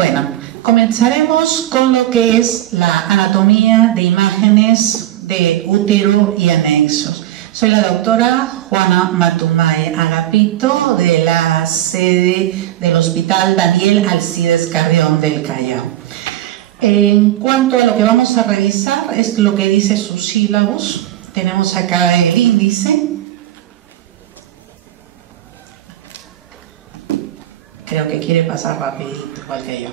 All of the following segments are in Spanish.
Bueno, comenzaremos con lo que es la anatomía de imágenes de útero y anexos. Soy la doctora Juana Matumae Agapito, de la sede del Hospital Daniel Alcides Carrión del Callao. En cuanto a lo que vamos a revisar, es lo que dice sus sílabos. Tenemos acá el índice. Creo que quiere pasar rapidito, igual que yo.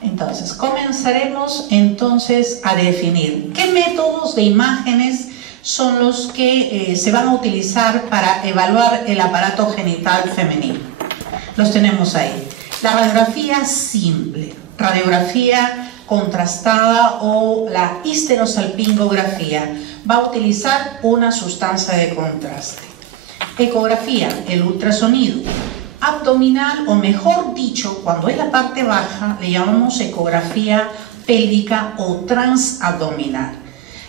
Entonces, comenzaremos entonces a definir qué métodos de imágenes son los que se van a utilizar para evaluar el aparato genital femenino. Los tenemos ahí. La radiografía simple, radiografía contrastada o la histerosalpingografía va a utilizar una sustancia de contraste. Ecografía, el ultrasonido abdominal, o mejor dicho, cuando es la parte baja, le llamamos ecografía pélvica o transabdominal.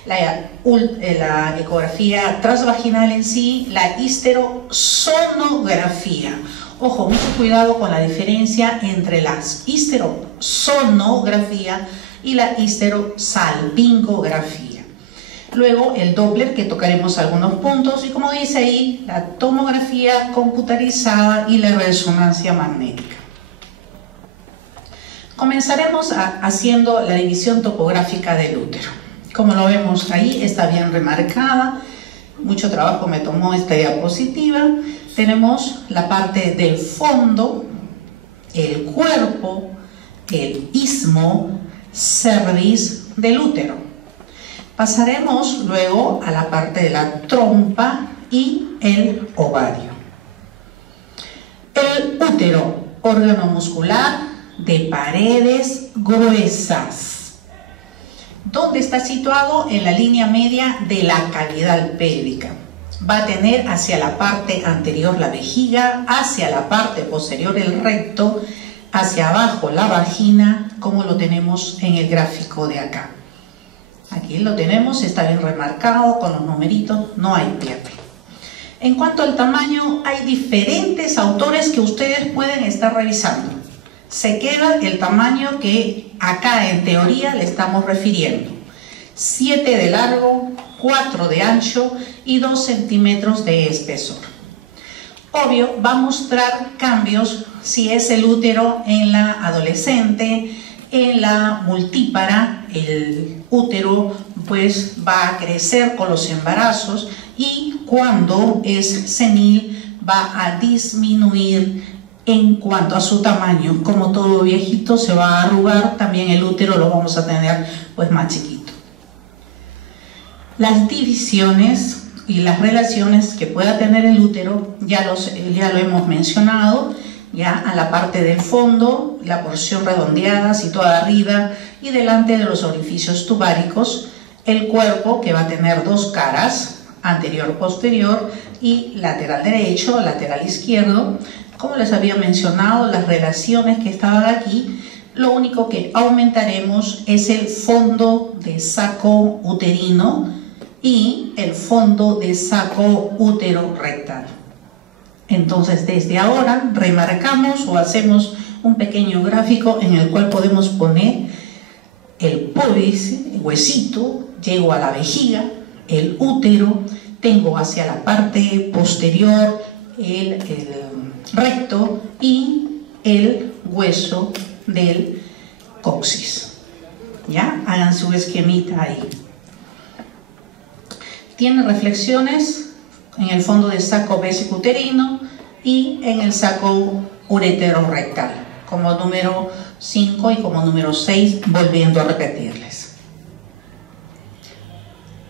La ecografía transvaginal en sí, la histerosonografía. Ojo, mucho cuidado con la diferencia entre la histerosonografía y la histerosalpingografía. Luego el Doppler, que tocaremos algunos puntos, y como dice ahí, la tomografía computarizada y la resonancia magnética. Comenzaremos haciendo la división topográfica del útero. Como lo vemos ahí, está bien remarcada. Mucho trabajo me tomó esta diapositiva. Tenemos la parte del fondo, el cuerpo, el istmo, cervix del útero. Pasaremos luego a la parte de la trompa y el ovario. El útero, órgano muscular de paredes gruesas. ¿Dónde está situado? En la línea media de la cavidad pélvica. Va a tener hacia la parte anterior la vejiga, hacia la parte posterior el recto, hacia abajo la vagina, como lo tenemos en el gráfico de acá. Aquí lo tenemos, está bien remarcado con los numeritos, no hay pierde. En cuanto al tamaño, hay diferentes autores que ustedes pueden estar revisando. Se queda el tamaño que acá en teoría le estamos refiriendo. 7 de largo, 4 de ancho y 2 centímetros de espesor. Obvio, va a mostrar cambios si es el útero en la adolescente. En la multípara, el útero pues va a crecer con los embarazos, y cuando es senil va a disminuir en cuanto a su tamaño. Como todo viejito se va a arrugar, también el útero lo vamos a tener pues más chiquito. Las divisiones y las relaciones que pueda tener el útero ya lo hemos mencionado. Ya a la parte del fondo, la porción redondeada situada arriba y delante de los orificios tubáricos, el cuerpo, que va a tener dos caras, anterior, posterior, y lateral derecho, lateral izquierdo. Como les había mencionado, las relaciones que estaban aquí, lo único que aumentaremos es el fondo de saco uterino y el fondo de saco útero rectal. Entonces, desde ahora remarcamos o hacemos un pequeño gráfico en el cual podemos poner el pubis, el huesito, llego a la vejiga, el útero, tengo hacia la parte posterior el recto y el hueso del coxis. ¿Ya? Hagan su esquemita ahí. Tiene reflexiones en el fondo del saco vesico-uterino y en el saco uretero-rectal, como número 5 y como número 6, volviendo a repetirles.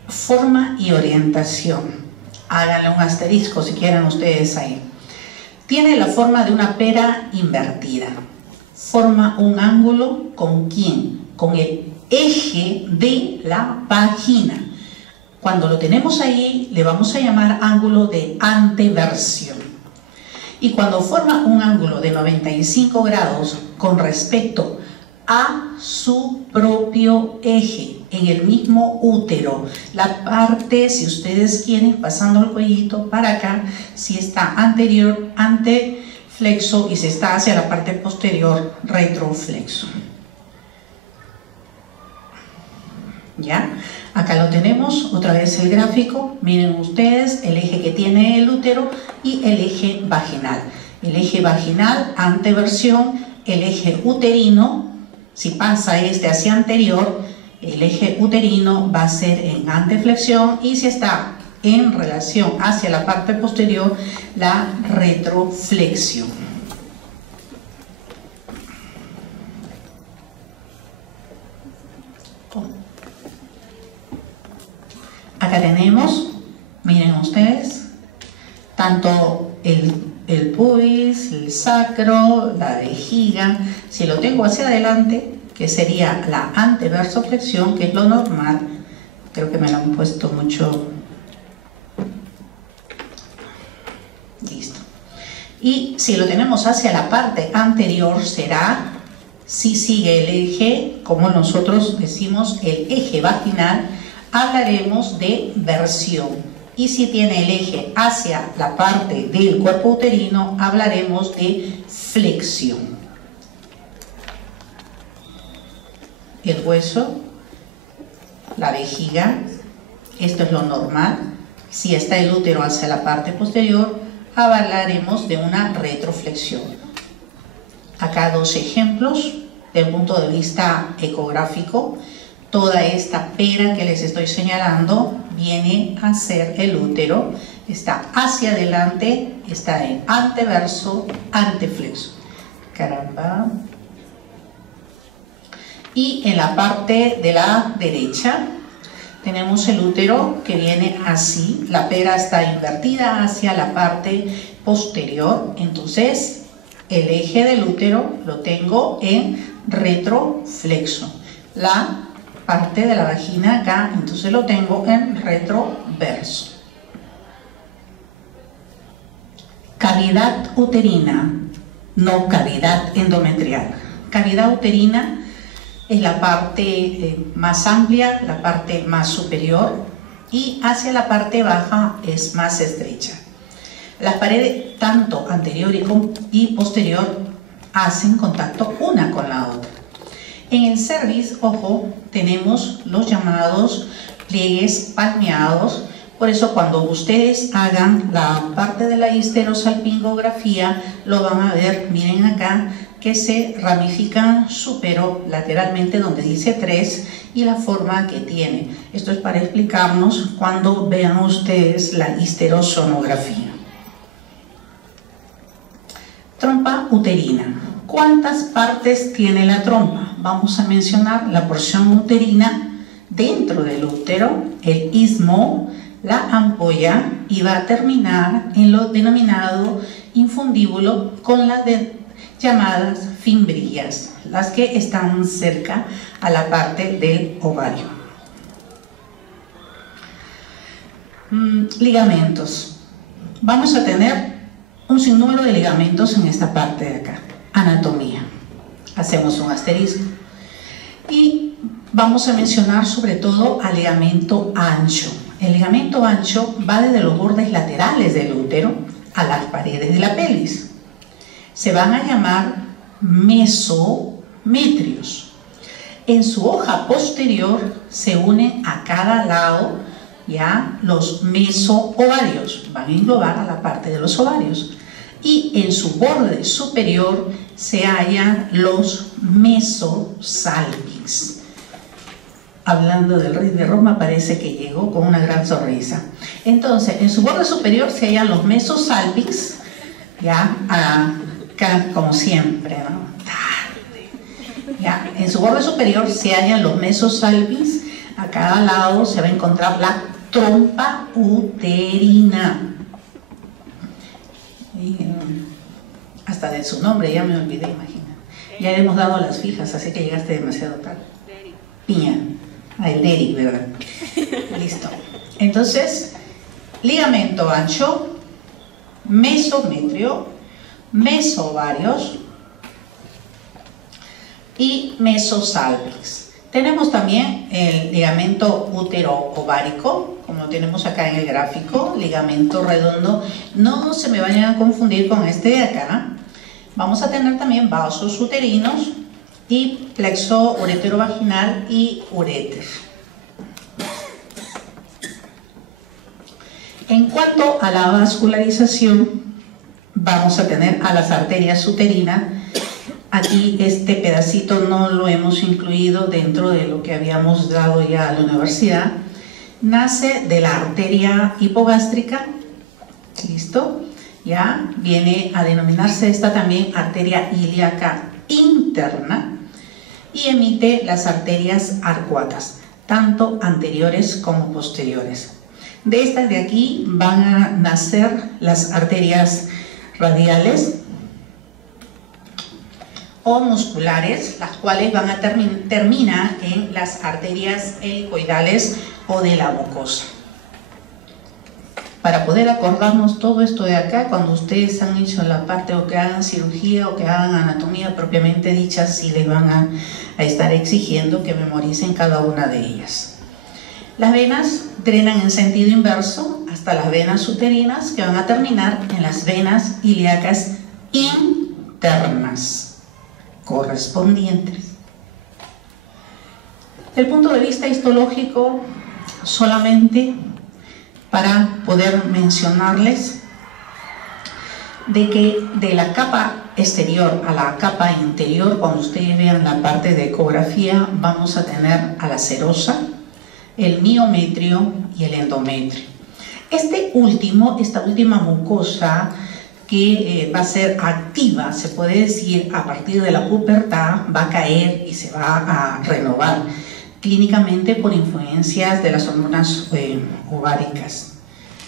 Forma y orientación. Háganle un asterisco si quieren ustedes ahí. Tiene la forma de una pera invertida. Forma un ángulo ¿con quién? Con el eje de la vagina. Cuando lo tenemos ahí, le vamos a llamar ángulo de anteversión. Y cuando forma un ángulo de 95 grados con respecto a su propio eje, en el mismo útero, la parte, si ustedes quieren, pasando el cuellito para acá, si está anterior, flexo, y si está hacia la parte posterior, retroflexo. ¿Ya? Acá lo tenemos, otra vez el gráfico. Miren ustedes el eje que tiene el útero y el eje vaginal. El eje vaginal, anteversión, el eje uterino, si pasa este hacia anterior, el eje uterino va a ser en anteflexión, y si está en relación hacia la parte posterior, la retroflexión. Acá tenemos, miren ustedes, tanto el pubis, el sacro, la vejiga. Si lo tengo hacia adelante, que sería la anteversoflexión, que es lo normal. Creo que me lo han puesto mucho. Listo. Y si lo tenemos hacia la parte anterior, será, si sigue el eje, como nosotros decimos, el eje vaginal, hablaremos de versión. Y si tiene el eje hacia la parte del cuerpo uterino, hablaremos de flexión. El hueso, la vejiga, esto es lo normal. Si está el útero hacia la parte posterior, hablaremos de una retroflexión. Acá dos ejemplos desde el punto de vista ecográfico. Toda esta pera que les estoy señalando viene a ser el útero. Está hacia adelante, está en anteverso, anteflexo. Caramba. Y en la parte de la derecha tenemos el útero que viene así. La pera está invertida hacia la parte posterior. Entonces el eje del útero lo tengo en retroflexo. La parte de la vagina acá, entonces lo tengo en retroverso. Cavidad uterina, no cavidad endometrial. Cavidad uterina es la parte más amplia, la parte más superior, y hacia la parte baja es más estrecha. Las paredes, tanto anterior y posterior, hacen contacto una con la otra. En el cervix, ojo, tenemos los llamados pliegues palmeados. Por eso cuando ustedes hagan la parte de la histerosalpingografía, lo van a ver, miren acá, que se ramifican superolateralmente donde dice 3 y la forma que tiene. Esto es para explicarnos cuando vean ustedes la histerosonografía. Trompa uterina. ¿Cuántas partes tiene la trompa? Vamos a mencionar la porción uterina dentro del útero, el istmo, la ampolla, y va a terminar en lo denominado infundíbulo con las llamadas fimbrillas, las que están cerca a la parte del ovario. Ligamentos. Vamos a tener un sinnúmero de ligamentos en esta parte de acá. Anatomía. Hacemos un asterisco. Y vamos a mencionar sobre todo al ligamento ancho. El ligamento ancho va desde los bordes laterales del útero a las paredes de la pelvis. Se van a llamar mesometrios. En su hoja posterior se unen a cada lado ya los mesoovarios, van a englobar a la parte de los ovarios. Y en su borde superior se hallan los mesosalpinx. Hablando del rey de Roma, parece que llegó con una gran sonrisa. Entonces, en su borde superior se hallan los mesosalpinx, ya acá, como siempre, ¿no? Ya, en su borde superior se hallan los mesosalpinx. A cada lado se va a encontrar la trompa uterina. Hasta de su nombre ya me olvidé, imagina. Ya hemos dado las fijas, así que llegaste demasiado tarde. Piña. El Derek, ¿verdad? Listo. Entonces, ligamento ancho, mesometrio, mesoovarios y mesosalpinx. Tenemos también el ligamento útero-ovárico, como lo tenemos acá en el gráfico, ligamento redondo. No se me vayan a confundir con este de acá. Vamos a tener también vasos uterinos y plexo ureterovaginal y uréter. En cuanto a la vascularización, vamos a tener a las arterias uterinas. Aquí este pedacito no lo hemos incluido dentro de lo que habíamos dado ya a la universidad. Nace de la arteria hipogástrica, ¿listo? Ya viene a denominarse esta también arteria ilíaca interna y emite las arterias arcuatas, tanto anteriores como posteriores. De estas de aquí van a nacer las arterias radiales o musculares, las cuales van a terminar en las arterias helicoidales o de la mucosa. Para poder acordarnos todo esto de acá, cuando ustedes han hecho la parte o que hagan cirugía o que hagan anatomía propiamente dicha, sí les van a estar exigiendo que memoricen cada una de ellas. Las venas drenan en sentido inverso hasta las venas uterinas, que van a terminar en las venas ilíacas internas correspondientes. El punto de vista histológico, solamente para poder mencionarles de que de la capa exterior a la capa interior, cuando ustedes vean la parte de ecografía, vamos a tener a la serosa, el miometrio y el endometrio. Esta última mucosa que va a ser activa, se puede decir, a partir de la pubertad, va a caer y se va a renovar clínicamente por influencias de las hormonas ováricas.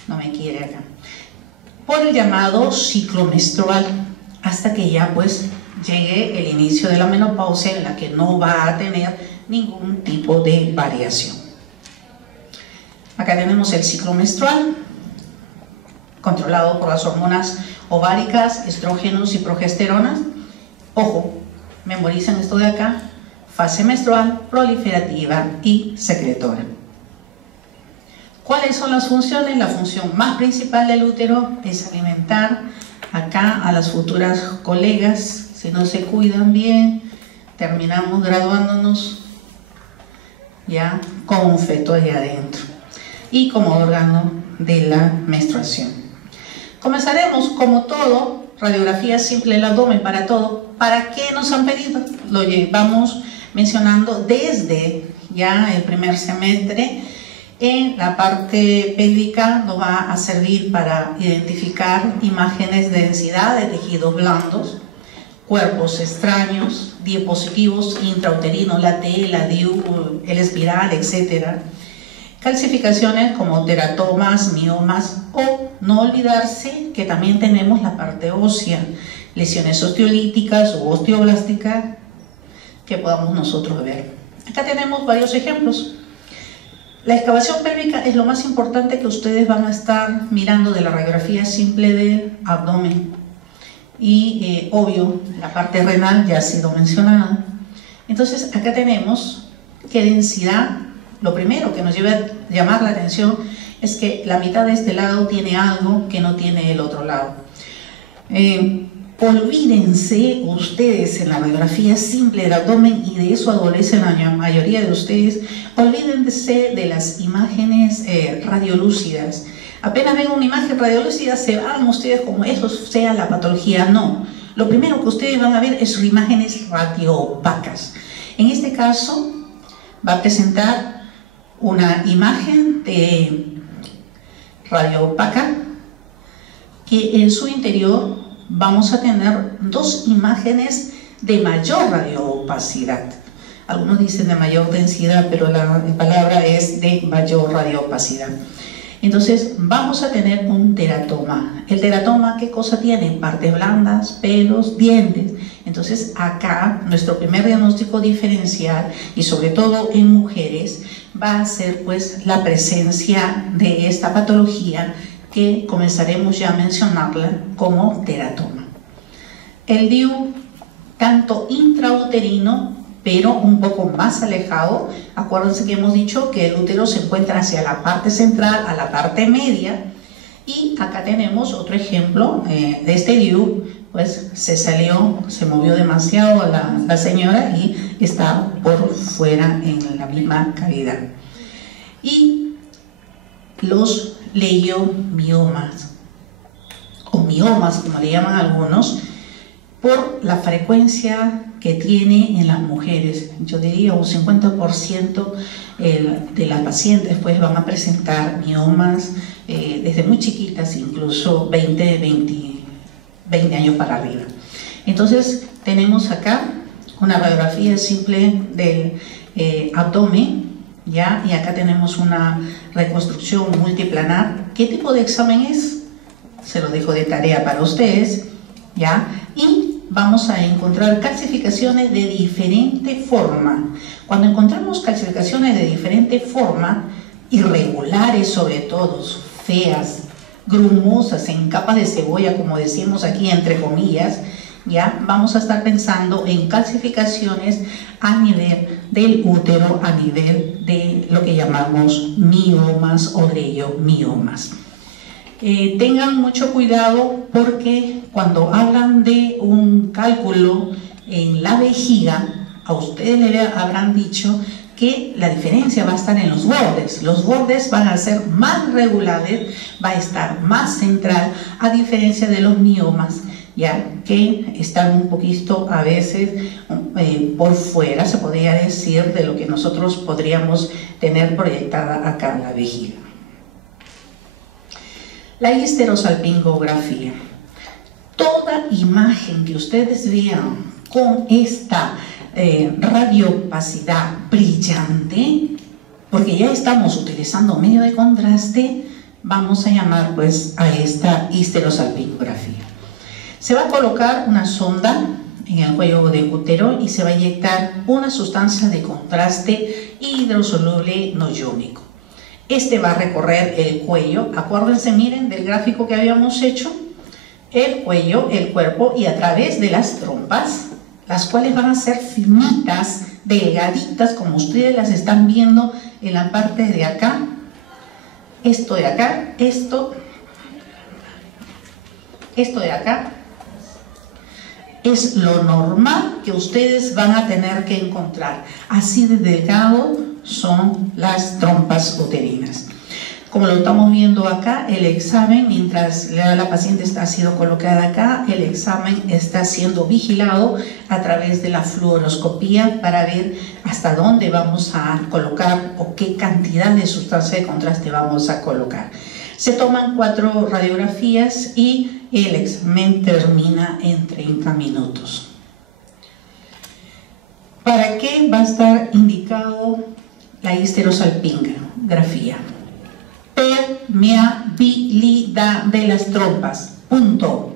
No me quiere acá. Por el llamado ciclo menstrual, hasta que ya pues llegue el inicio de la menopausia, en la que no va a tener ningún tipo de variación. Acá tenemos el ciclo menstrual, controlado por las hormonas ováricas, estrógenos y progesteronas. Ojo, memoricen esto de acá: fase menstrual, proliferativa y secretora. ¿Cuáles son las funciones? La función más principal del útero es alimentar acá a las futuras colegas. Si no se cuidan bien, terminamos graduándonos ya con un feto allá adentro y como órgano de la menstruación. Comenzaremos, como todo, radiografía simple del abdomen para todo. ¿Para qué nos han pedido? Lo llevamos mencionando desde ya el primer semestre. En la parte pélvica nos va a servir para identificar imágenes de densidad de tejidos blandos, cuerpos extraños, dispositivos intrauterinos, la T, la DIU, el espiral, etc. Calcificaciones como teratomas, miomas, o no olvidarse que también tenemos la parte ósea, lesiones osteolíticas o osteoblásticas que podamos nosotros ver. Acá tenemos varios ejemplos. La excavación pélvica es lo más importante que ustedes van a estar mirando de la radiografía simple del abdomen. Y obvio, la parte renal ya ha sido mencionada. Entonces acá tenemos qué densidad. Lo primero que nos lleva a llamar la atención es que la mitad de este lado tiene algo que no tiene el otro lado. Olvídense ustedes en la radiografía simple del abdomen, y de eso adolecen la mayoría de ustedes, olvídense de las imágenes radiolúcidas. Apenas ven una imagen radiolúcida se van ustedes como eso sea la patología. No, lo primero que ustedes van a ver es imágenes radioopacas. En este caso va a presentar una imagen de radioopaca que en su interior vamos a tener dos imágenes de mayor radioopacidad. Algunos dicen de mayor densidad, pero la palabra es de mayor radioopacidad. Entonces vamos a tener un teratoma. El teratoma, ¿qué cosa tiene? Partes blandas, pelos, dientes. Entonces acá nuestro primer diagnóstico diferencial, y sobre todo en mujeres, va a ser pues la presencia de esta patología, que comenzaremos ya a mencionarla como teratoma. El DIU, tanto intrauterino, pero un poco más alejado. Acuérdense que hemos dicho que el útero se encuentra hacia la parte central, a la parte media, y acá tenemos otro ejemplo de este DIU, pues se salió, se movió demasiado la señora y está por fuera en la misma cavidad. Y los leiomiomas, o miomas como le llaman algunos, por la frecuencia que tiene en las mujeres. Yo diría un 50% de las pacientes pues van a presentar miomas desde muy chiquitas, incluso 20 años para arriba. Entonces tenemos acá una radiografía simple del abdomen, ¿ya? Y acá tenemos una reconstrucción multiplanar. ¿Qué tipo de examen es? Se lo dejo de tarea para ustedes, ¿ya? Y vamos a encontrar calcificaciones de diferente forma. Cuando encontramos calcificaciones de diferente forma, irregulares sobre todo, feas, grumosas, en capas de cebolla, como decimos aquí entre comillas, ya vamos a estar pensando en calcificaciones a nivel del útero, a nivel de lo que llamamos miomas o leiomiomas. Tengan mucho cuidado porque cuando hablan de un cálculo en la vejiga, a ustedes le habrán dicho que la diferencia va a estar en los bordes. Los bordes van a ser más regulares, va a estar más central, a diferencia de los miomas, ya que están un poquito a veces por fuera, se podría decir, de lo que nosotros podríamos tener proyectada acá en la vejiga. La histerosalpingografía. Toda imagen que ustedes vean con esta radiopacidad brillante, porque ya estamos utilizando medio de contraste, vamos a llamar pues a esta histerosalpingografía. Se va a colocar una sonda en el cuello del útero y se va a inyectar una sustancia de contraste hidrosoluble no iónico. Este va a recorrer el cuello, acuérdense, miren, del gráfico que habíamos hecho, el cuello, el cuerpo y a través de las trompas, las cuales van a ser finitas, delgaditas, como ustedes las están viendo en la parte de acá, esto de acá, esto de acá, es lo normal que ustedes van a tener que encontrar. Así de delgado son las trompas uterinas. Como lo estamos viendo acá, el examen, mientras la paciente está siendo colocada acá, el examen está siendo vigilado a través de la fluoroscopía para ver hasta dónde vamos a colocar o qué cantidad de sustancia de contraste vamos a colocar. Se toman 4 radiografías y el examen termina en 30 minutos. ¿Para qué va a estar indicado la histerosalpingografía? Permeabilidad de las trompas, punto.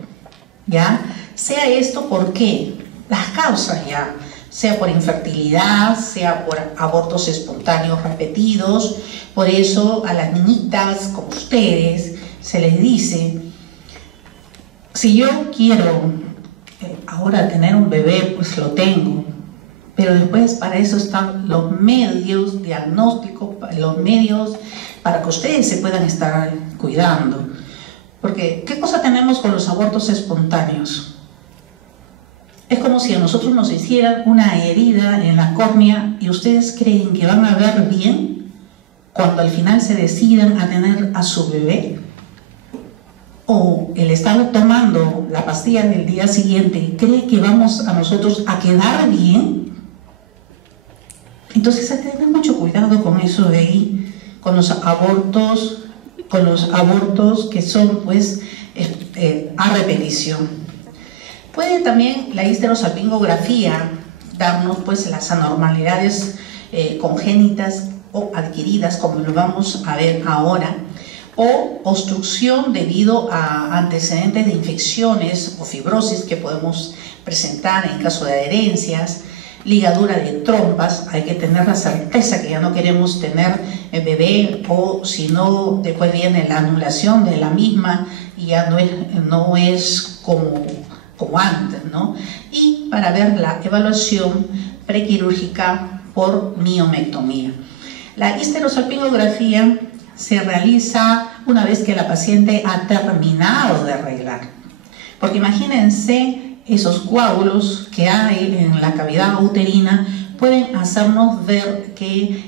¿Ya? Sea esto por qué, las causas ya, sea por infertilidad, sea por abortos espontáneos repetidos. Por eso a las niñitas como ustedes se les dice, si yo quiero ahora tener un bebé, pues lo tengo, pero después para eso están los medios diagnósticos, los medios para que ustedes se puedan estar cuidando. Porque ¿qué cosa tenemos con los abortos espontáneos? Es como si a nosotros nos hicieran una herida en la córnea y ustedes creen que van a ver bien cuando al final se decidan a tener a su bebé. O el estar tomando la pastilla del día siguiente, ¿cree que vamos a nosotros a quedar bien? Entonces hay que tener mucho cuidado con eso de ahí, con los abortos que son pues a repetición. Puede también la histerosalpingografía darnos pues las anormalidades congénitas o adquiridas, como lo vamos a ver ahora, o obstrucción debido a antecedentes de infecciones o fibrosis que podemos presentar en caso de adherencias, ligadura de trompas. Hay que tener la certeza que ya no queremos tener el bebé, o si no, después viene la anulación de la misma y ya no es como antes, ¿no? Y para ver la evaluación prequirúrgica por miomectomía. La histerosalpingografía se realiza una vez que la paciente ha terminado de arreglar. Porque imagínense esos coágulos que hay en la cavidad uterina pueden hacernos ver que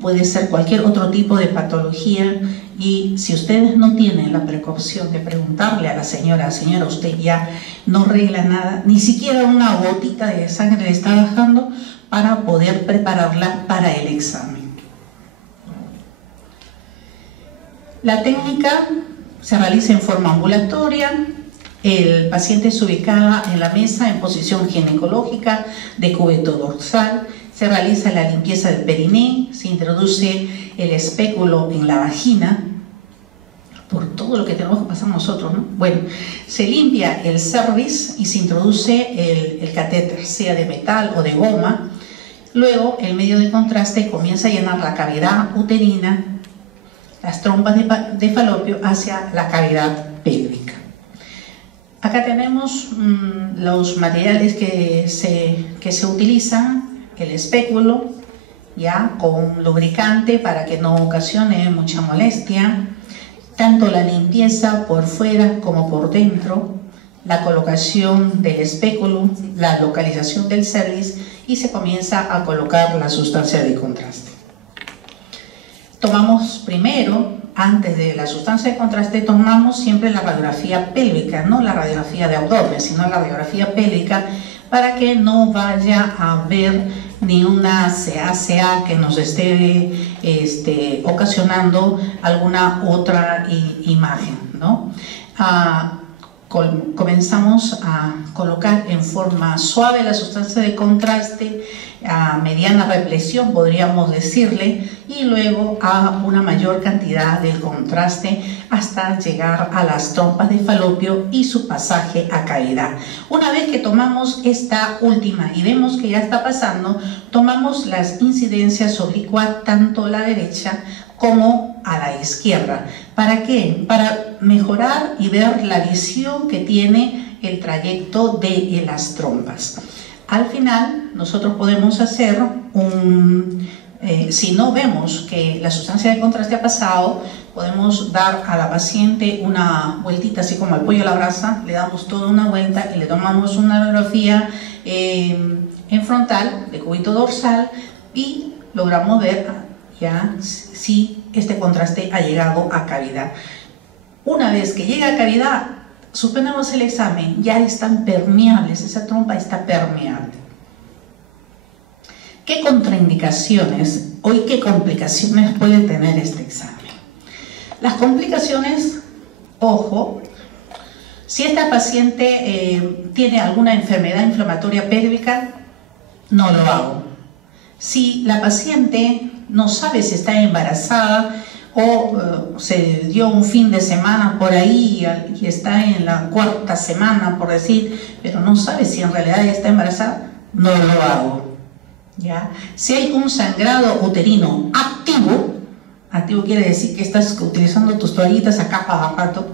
puede ser cualquier otro tipo de patología, y si ustedes no tienen la precaución de preguntarle a la señora, usted ya no arregla nada, ni siquiera una gotita de sangre le está bajando para poder prepararla para el examen. La técnica se realiza en forma ambulatoria. El paciente se ubicaba en la mesa en posición ginecológica de cúbito dorsal. Se realiza la limpieza del periné, se introduce el espéculo en la vagina, por todo lo que tenemos que pasar nosotros, ¿no? Bueno, se limpia el cervix y se introduce el catéter, sea de metal o de goma. Luego, el medio de contraste comienza a llenar la cavidad uterina, las trompas de falopio hacia la cavidad pélvica. Acá tenemos los materiales que se utilizan, el espéculo, ya con lubricante para que no ocasione mucha molestia, tanto la limpieza por fuera como por dentro, la colocación del espéculo, la localización del cervix, y se comienza a colocar la sustancia de contraste. Tomamos primero, antes de la sustancia de contraste, tomamos siempre la radiografía pélvica, no la radiografía de abdomen, sino la radiografía pélvica, para que no vaya a haber ni una CA que nos esté ocasionando alguna otra imagen, ¿no? Comenzamos a colocar en forma suave la sustancia de contraste, a mediana represión podríamos decirle, y luego a una mayor cantidad del contraste hasta llegar a las trompas de falopio y su pasaje a cavidad. Una vez que tomamos esta última y vemos que ya está pasando, tomamos las incidencias oblicuas tanto a la derecha como a la izquierda. ¿Para qué? Para mejorar y ver la visión que tiene el trayecto de las trompas. Al final, nosotros podemos hacer si no vemos que la sustancia de contraste ha pasado, podemos dar a la paciente una vueltita, así como al pollo a la brasa, le damos toda una vuelta y le tomamos una radiografía en frontal, de cúbito dorsal, y logramos ver ya si este contraste ha llegado a cavidad. Una vez que llega a cavidad, suspendemos el examen, ya están permeables, esa trompa está permeable. ¿Qué contraindicaciones o qué complicaciones puede tener este examen? Las complicaciones, ojo, si esta paciente tiene alguna enfermedad inflamatoria pélvica, no lo hago. Si la paciente no sabe si está embarazada o se dio un fin de semana por ahí y está en la cuarta semana, por decir, pero no sabe si en realidad ya está embarazada, no lo hago. ¿Ya? Si hay un sangrado uterino activo, activo quiere decir que estás utilizando tus toallitas acá para rato,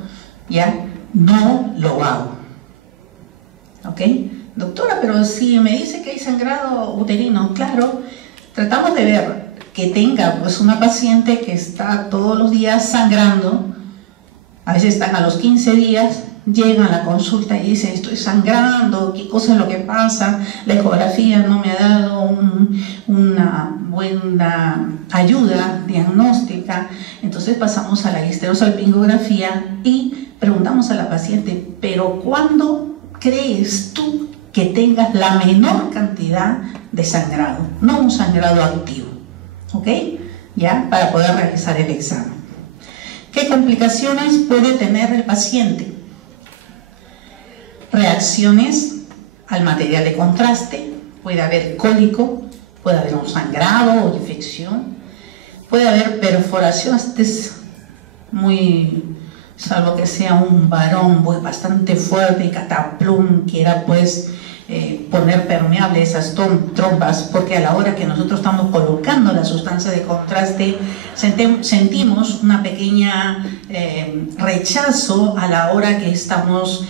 ¿ya? No lo hago. ¿Ok? Doctora, pero si me dice que hay sangrado uterino, claro, tratamos de ver que tenga pues una paciente que está todos los días sangrando, a veces están a los 15 días, llegan a la consulta y dicen estoy sangrando, ¿qué cosa es lo que pasa? La ecografía no me ha dado una buena ayuda diagnóstica, entonces pasamos a la histerosalpingografía y preguntamos a la paciente, pero ¿cuándo crees tú que tengas la menor cantidad de sangrado? No un sangrado activo, ¿ok? ¿Ya? Para poder realizar el examen. ¿Qué complicaciones puede tener el paciente? Reacciones al material de contraste, puede haber cólico, puede haber un sangrado o infección, puede haber perforación, salvo que sea un varón pues, bastante fuerte y cataplum, quiera pues poner permeable esas trompas, porque a la hora que nosotros estamos colocando la sustancia de contraste sentimos una pequeña rechazo a la hora que estamos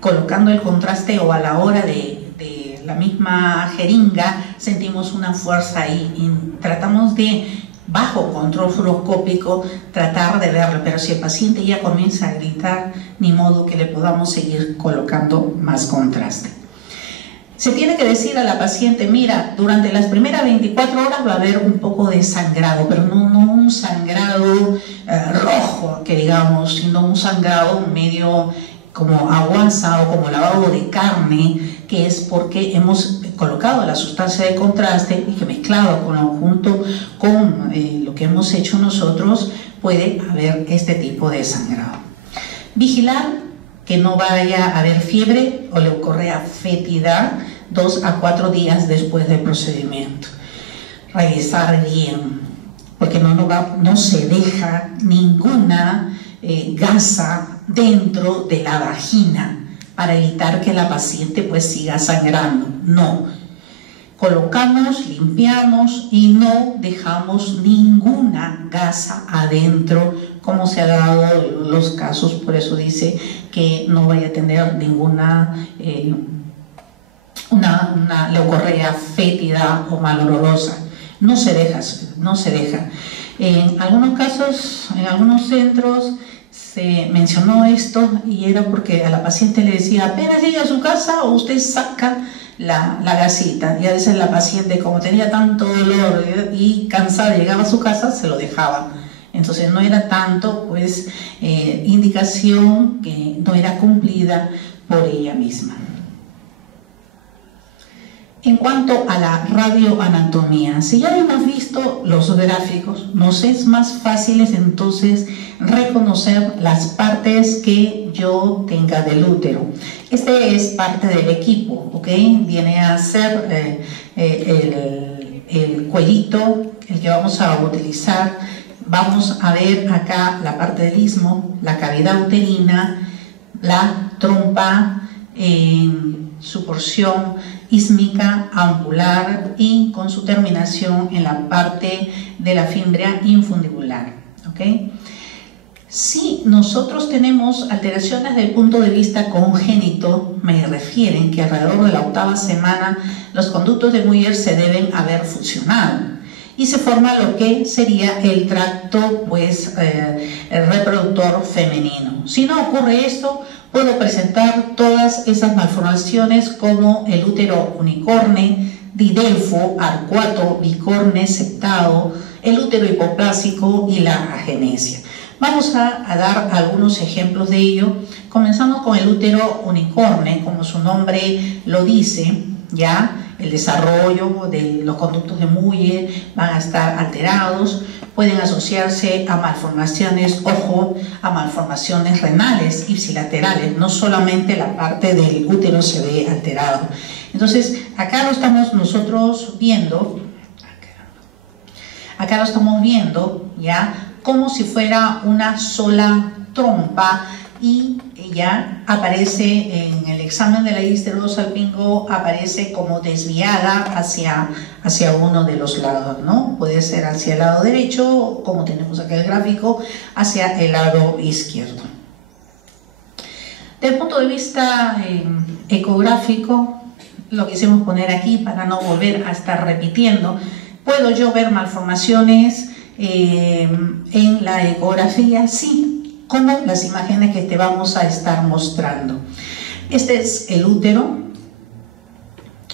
colocando el contraste, o a la hora de la misma jeringa sentimos una fuerza ahí y tratamos de bajo control fluoroscópico, tratar de verlo, pero si el paciente ya comienza a gritar, ni modo que le podamos seguir colocando más contraste. Se tiene que decir a la paciente, mira, durante las primeras 24 horas va a haber un poco de sangrado, pero no un sangrado rojo, que digamos, sino un sangrado medio como aguasa o como lavado de carne, que es porque hemos colocado la sustancia de contraste y que mezclado junto con lo que hemos hecho nosotros, puede haber este tipo de sangrado. Vigilar que no vaya a haber fiebre o leucorrea fétida 2 a 4 días después del procedimiento. Revisar bien, porque no se deja ninguna gasa dentro de la vagina para evitar que la paciente pues siga sangrando. No. Colocamos, limpiamos y no dejamos ninguna gasa adentro, como se ha dado los casos. Por eso dice que no vaya a tener ninguna una leucorrea fétida o malolorosa. No se deja. En algunos casos, en algunos centros se mencionó esto y era porque a la paciente le decía, apenas llega a su casa o usted saca la gasita, y a veces la paciente, como tenía tanto dolor y cansada, llegaba a su casa, se lo dejaba. Entonces no era tanto pues indicación que no era cumplida por ella misma. En cuanto a la radioanatomía, si ya hemos visto los gráficos, nos es más fácil entonces reconocer las partes que yo tenga del útero. Este es parte del equipo, ¿ok? Viene a ser el cuellito, el que vamos a utilizar. Vamos a ver acá la parte del istmo, la cavidad uterina, la trompa en su porción ísmica, ampular y con su terminación en la parte de la fimbria infundibular, ¿ok? Si nosotros tenemos alteraciones desde el punto de vista congénito, me refieren que alrededor de la 8ª semana los conductos de Muller se deben haber fusionado y se forma lo que sería el tracto pues, el reproductor femenino. Si no ocurre esto, puedo presentar todas esas malformaciones como el útero unicorne, didelfo, arcuato, bicorne, septado, el útero hipoplásico y la agenesia. Vamos a dar algunos ejemplos de ello. Comenzamos con el útero unicorne, como su nombre lo dice, ya el desarrollo de los conductos de Muller van a estar alterados, pueden asociarse a malformaciones, ojo, a malformaciones renales ipsilaterales, no solamente la parte del útero se ve alterado. Entonces, acá lo estamos nosotros viendo, ya, como si fuera una sola trompa y ya aparece en el examen de la histerosalpingo, aparece como desviada hacia uno de los lados, ¿no? Puede ser hacia el lado derecho, como tenemos acá el gráfico, hacia el lado izquierdo. Desde el punto de vista ecográfico, lo quisimos poner aquí para no volver a estar repitiendo. ¿Puedo yo ver malformaciones en la ecografía? Sí, como las imágenes que te vamos a estar mostrando. Este es el útero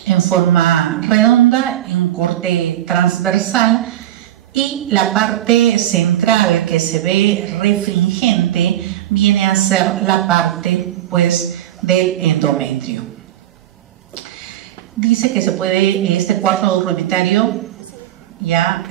en forma redonda, en corte transversal, y la parte central que se ve refringente viene a ser la parte pues del endometrio. Dice que se puede, este cuadro rudimentario ya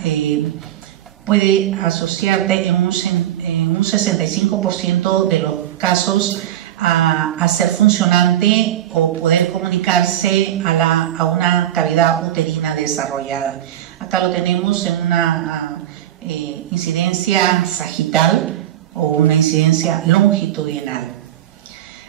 puede asociarte en un 65% de los casos a ser funcionante o poder comunicarse a una cavidad uterina desarrollada. Acá lo tenemos en una incidencia sagital o una incidencia longitudinal.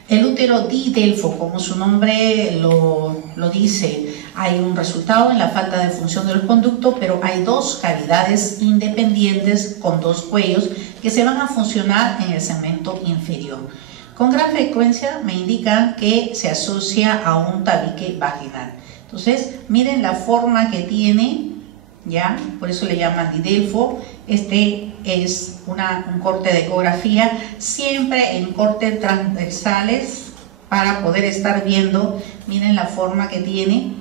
El útero didelfo, como su nombre lo dice, hay un resultado en la falta de función del conducto, pero hay dos cavidades independientes con dos cuellos que se van a funcionar en el segmento inferior. Con gran frecuencia me indican que se asocia a un tabique vaginal. Entonces, miren la forma que tiene, ya, por eso le llaman didelfo, Este es un corte de ecografía, siempre en cortes transversales para poder estar viendo. Miren la forma que tiene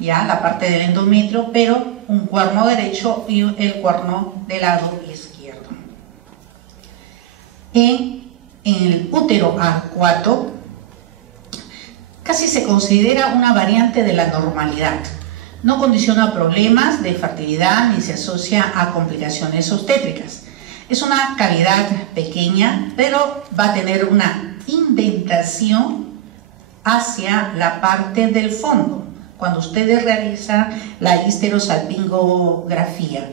ya la parte del endometrio, pero un cuerno derecho y el cuerno del lado izquierdo. En el útero arcuato casi se considera una variante de la normalidad. No condiciona problemas de fertilidad ni se asocia a complicaciones obstétricas. Es una cavidad pequeña, pero va a tener una indentación hacia la parte del fondo cuando ustedes realizan la histerosalpingografía.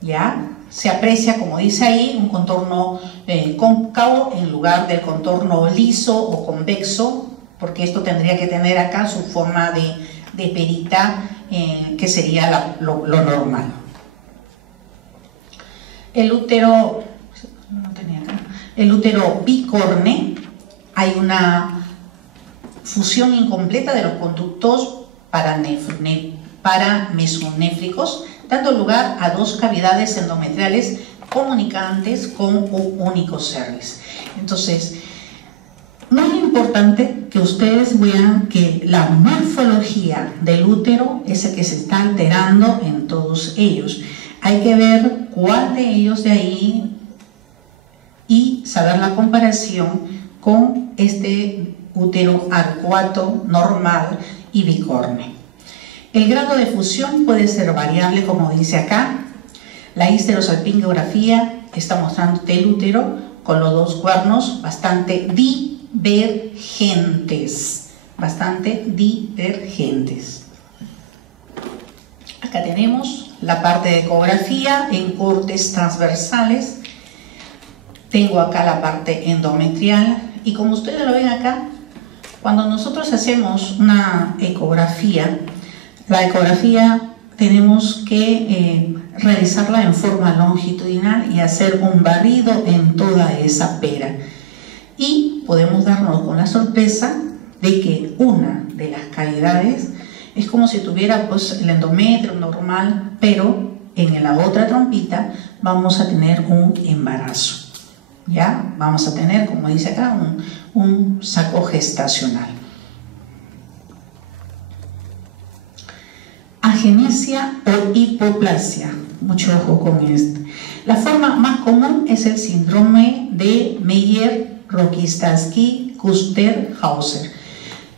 ¿Ya? Se aprecia, como dice ahí, un contorno cóncavo en lugar del contorno liso o convexo, porque esto tendría que tener acá su forma de perita, que sería lo normal. El útero bicorne, hay una fusión incompleta de los conductos paramesonéfricos, dando lugar a dos cavidades endometriales comunicantes con un único cervix. Entonces, muy importante que ustedes vean que la morfología del útero es el que se está alterando en todos ellos. Hay que ver cuál de ellos de ahí y saber la comparación con este útero arcuato normal y bicorne. El grado de fusión puede ser variable, como dice acá. La histerosalpingografía está mostrándote el útero con los dos cuernos bastante divergentes. Acá tenemos la parte de ecografía en cortes transversales. Tengo acá la parte endometrial y como ustedes lo ven acá, cuando nosotros hacemos una ecografía, la ecografía tenemos que realizarla en forma longitudinal y hacer un barrido en toda esa pera. Y podemos darnos con la sorpresa de que una de las cavidades es como si tuviera pues, el endometrio normal, pero en la otra trompita vamos a tener un embarazo. ¿Ya? Vamos a tener, como dice acá, un saco gestacional. Agenesia o hipoplasia. Mucho ojo con esto. La forma más común es el síndrome de Meyer-Rokitansky-Kuster-Hauser,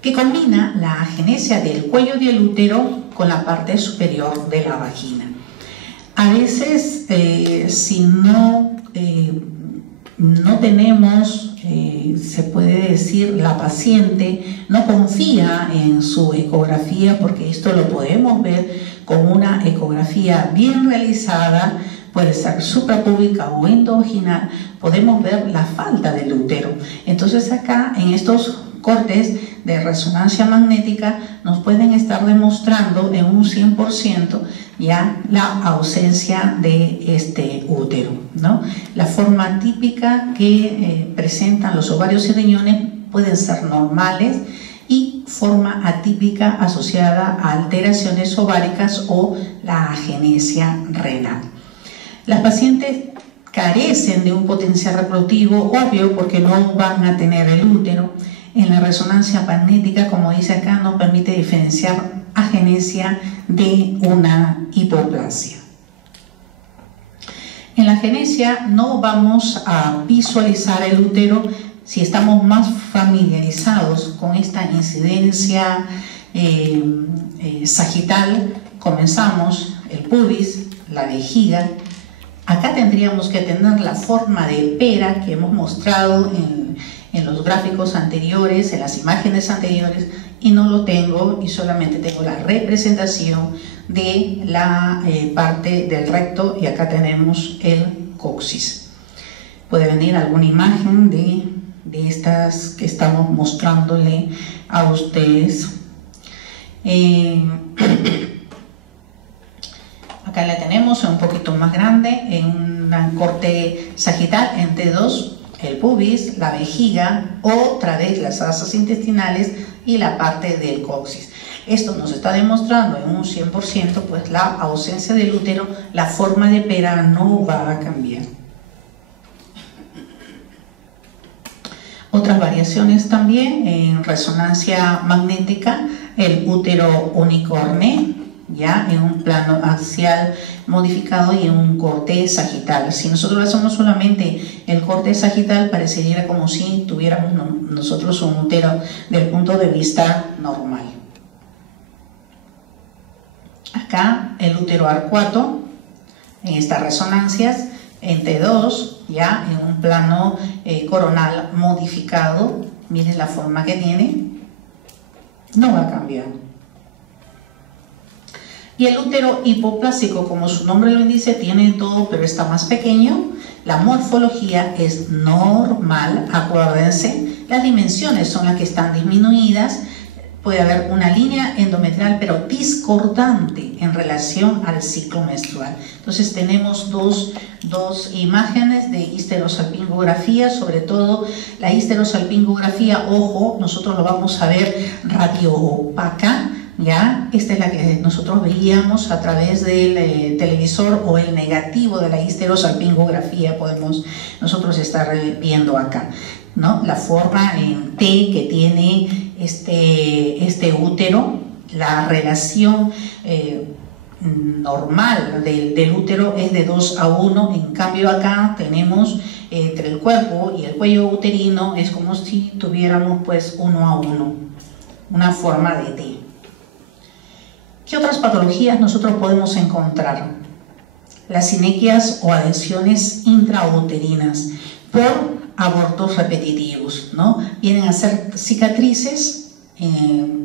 que combina la agenesia del cuello del útero con la parte superior de la vagina. A veces, si no tenemos, se puede decir, la paciente no confía en su ecografía, porque esto lo podemos ver con una ecografía bien realizada, puede ser suprapúbica o endovaginal, podemos ver la falta del útero. Entonces acá en estos cortes de resonancia magnética nos pueden estar demostrando en un 100% ya la ausencia de este útero, ¿no? La forma típica que presentan los ovarios y riñones pueden ser normales y forma atípica asociada a alteraciones ováricas o la agenesia renal. Las pacientes carecen de un potencial reproductivo, obvio, porque no van a tener el útero. En la resonancia magnética, como dice acá, nos permite diferenciar agenesia de una hipoplasia. En la agenesia no vamos a visualizar el útero si estamos más familiarizados con esta incidencia sagital. Comenzamos el pubis, la vejiga. Acá tendríamos que tener la forma de pera que hemos mostrado en los gráficos anteriores, en las imágenes anteriores, y no lo tengo, y solamente tengo la representación de la parte del recto, y acá tenemos el coxis. Puede venir alguna imagen de estas que estamos mostrándole a ustedes. Acá la tenemos un poquito más grande, en un corte sagital en T2, el pubis, la vejiga, otra vez las asas intestinales y la parte del coxis. Esto nos está demostrando en un 100%, pues la ausencia del útero, la forma de pera no va a cambiar. Otras variaciones también en resonancia magnética, el útero unicorne, ya en un plano axial modificado y en un corte sagital. Si nosotros hacemos solamente el corte sagital, parecería como si tuviéramos nosotros un útero del punto de vista normal. Acá el útero arcuato, en estas resonancias, en T2, ya en un plano coronal modificado. Miren la forma que tiene, no va a cambiar. Y el útero hipoplásico, como su nombre lo indica, tiene todo, pero está más pequeño. La morfología es normal, acuérdense, las dimensiones son las que están disminuidas. Puede haber una línea endometrial, pero discordante en relación al ciclo menstrual. Entonces tenemos dos imágenes de histerosalpingografía, sobre todo la histerosalpingografía, ojo, nosotros lo vamos a ver radioopaca, ¿ya? Esta es la que nosotros veíamos a través del televisor, o el negativo de la histerosalpingografía podemos nosotros estar viendo acá, ¿no? La forma en T que tiene este útero, la relación normal del útero es de 2:1, en cambio acá tenemos entre el cuerpo y el cuello uterino, es como si tuviéramos pues 1:1, una forma de T. ¿Qué otras patologías nosotros podemos encontrar? Las sinequias o adhesiones intrauterinas por abortos repetitivos, ¿no? Vienen a ser cicatrices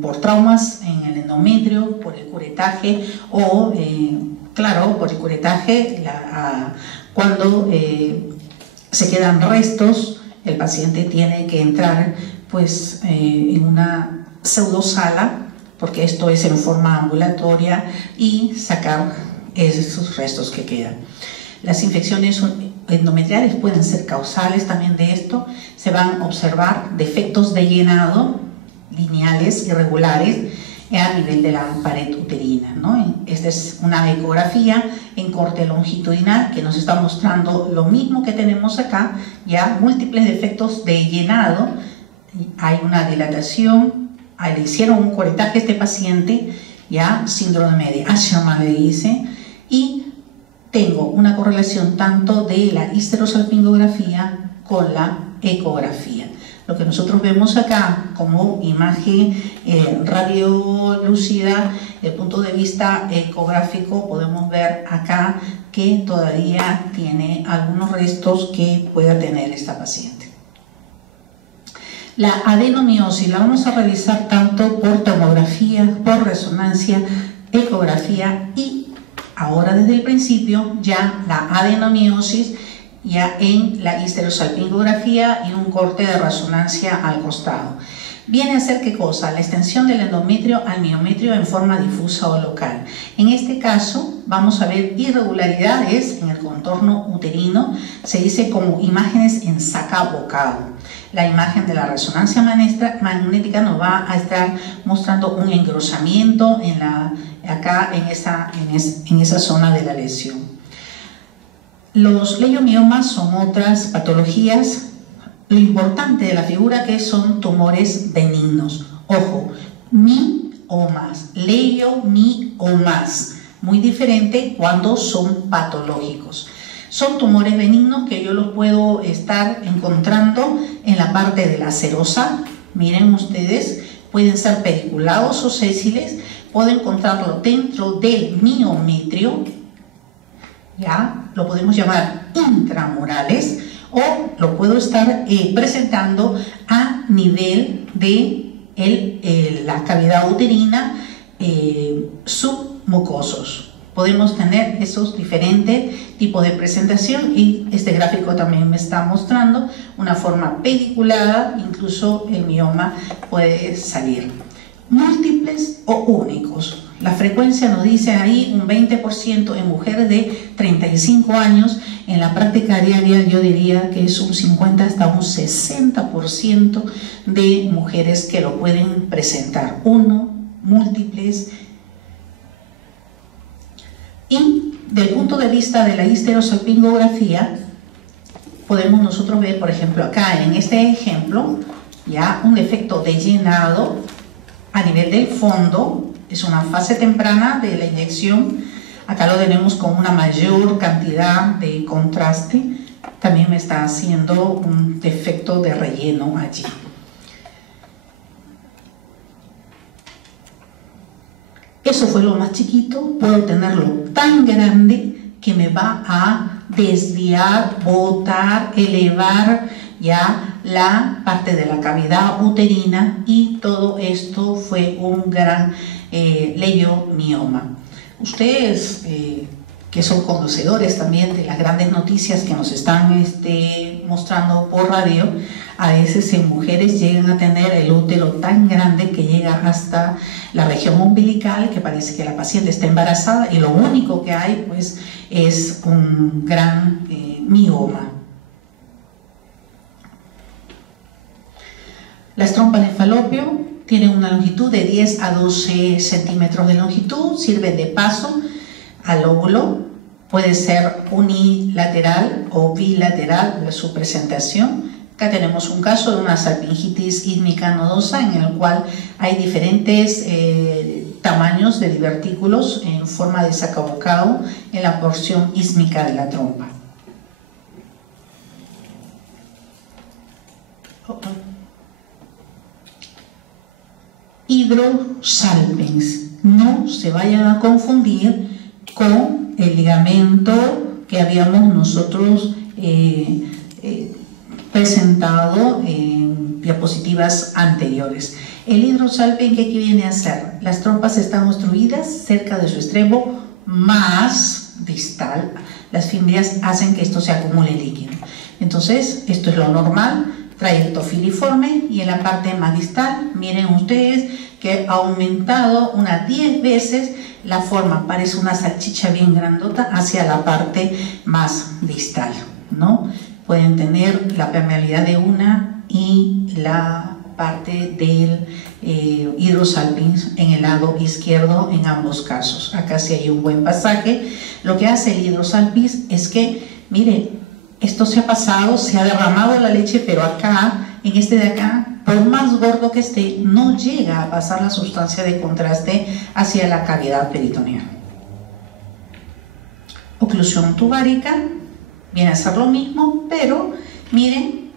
por traumas en el endometrio, por el curetaje o, claro, por el curetaje, cuando se quedan restos, el paciente tiene que entrar pues en una pseudosala, porque esto es en forma ambulatoria, y sacar esos restos que quedan. Las infecciones endometriales pueden ser causales también de esto. Se van a observar defectos de llenado lineales irregulares a nivel de la pared uterina, ¿no? Esta es una ecografía en corte longitudinal que nos está mostrando lo mismo que tenemos acá, ya múltiples defectos de llenado. Hay una dilatación, le hicieron un curetaje a este paciente, ya síndrome de Asherman le dice, y tengo una correlación tanto de la histerosalpingografía con la ecografía. Lo que nosotros vemos acá como imagen radiolúcida, desde el punto de vista ecográfico, podemos ver acá que todavía tiene algunos restos que pueda tener esta paciente. La adenomiosis la vamos a revisar tanto por tomografía, por resonancia, ecografía, y ahora desde el principio ya la adenomiosis ya en la histerosalpingografía y un corte de resonancia al costado. Viene a ser ¿qué cosa? La extensión del endometrio al miometrio en forma difusa o local. En este caso vamos a ver irregularidades en el contorno uterino, se dice como imágenes en saca-bocado. La imagen de la resonancia magnética nos va a estar mostrando un engrosamiento acá en esa zona de la lesión. Los leiomiomas son otras patologías. Lo importante de la figura que son tumores benignos. Ojo, miomas, leiomiomas, muy diferente cuando son patológicos. Son tumores benignos que yo los puedo estar encontrando en la parte de la serosa. Miren ustedes, pueden ser pediculados o sésiles. Puedo encontrarlo dentro del miometrio, ya lo podemos llamar intramurales, o lo puedo estar presentando a nivel de la cavidad uterina submucosos. Podemos tener esos diferentes tipos de presentación, y este gráfico también me está mostrando una forma pediculada, incluso el mioma puede salir. Múltiples o únicos. La frecuencia nos dice ahí un 20% en mujeres de 35 años. En la práctica diaria yo diría que es un 50 hasta un 60% de mujeres que lo pueden presentar, uno múltiples. Y del punto de vista de la histerosalpingografía, podemos nosotros ver, por ejemplo, acá en este ejemplo, ya un defecto de llenado a nivel del fondo, es una fase temprana de la inyección. Acá lo tenemos con una mayor cantidad de contraste, también me está haciendo un defecto de relleno allí. Eso fue lo más chiquito, puedo tenerlo tan grande que me va a desviar, botar, elevar ya la parte de la cavidad uterina, y todo esto fue un gran leiomioma. Ustedes que son conocedores también de las grandes noticias que nos están mostrando por radio, a veces en mujeres llegan a tener el útero tan grande que llega hasta la región umbilical, que parece que la paciente está embarazada y lo único que hay pues es un gran mioma. Las trompas de falopio tienen una longitud de 10 a 12 centímetros de longitud, sirven de paso al óvulo, puede ser unilateral o bilateral su presentación. Acá tenemos un caso de una salpingitis ísmica nodosa en el cual hay diferentes tamaños de divertículos en forma de sacabocado en la porción ísmica de la trompa. Hydrosalpinx, no se vayan a confundir con el ligamento que habíamos nosotros presentado en diapositivas anteriores. El hidrosalpinx, ¿qué viene a hacer? Las trompas están obstruidas cerca de su extremo más distal. Las fimbrias hacen que esto se acumule líquido. Entonces, esto es lo normal, trayecto filiforme, y en la parte más distal, miren ustedes que ha aumentado unas 10 veces la forma, parece una salchicha bien grandota hacia la parte más distal, ¿no? Pueden tener la permeabilidad de una y la parte del hidrosalpinx en el lado izquierdo en ambos casos. Acá sí hay un buen pasaje. Lo que hace el hidrosalpinx es que, miren, esto se ha pasado, se ha derramado la leche, pero acá, en este de acá, por más gordo que esté, no llega a pasar la sustancia de contraste hacia la cavidad peritoneal. Oclusión tubárica, viene a ser lo mismo, pero miren,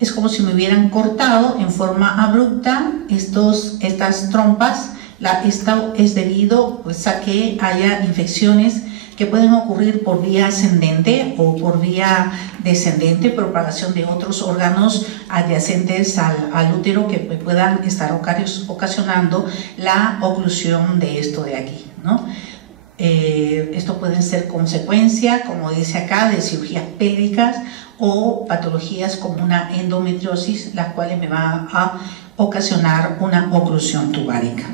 es como si me hubieran cortado en forma abrupta estas trompas. Esto es debido pues, a que haya infecciones que pueden ocurrir por vía ascendente o por vía descendente, propagación de otros órganos adyacentes al útero que puedan estar ocasionando la oclusión de esto de aquí, ¿no? Esto puede ser consecuencia, como dice acá, de cirugías pélvicas o patologías como una endometriosis, las cuales me van a ocasionar una oclusión tubárica.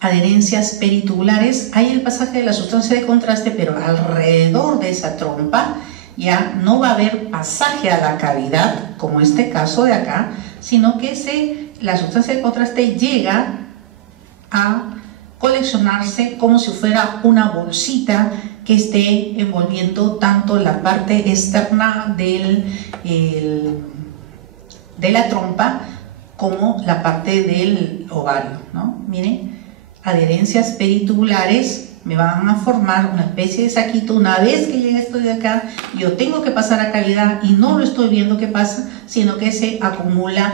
Adherencias peritubulares, hay el pasaje de la sustancia de contraste, pero alrededor de esa trompa ya no va a haber pasaje a la cavidad, como este caso de acá, sino que la sustancia de contraste llega a coleccionarse como si fuera una bolsita que esté envolviendo tanto la parte externa de la trompa como la parte del ovario, ¿no? Miren, adherencias peritubulares me van a formar una especie de saquito. Una vez que llega esto de acá, yo tengo que pasar a cavidad y no lo estoy viendo qué pasa, sino que se acumula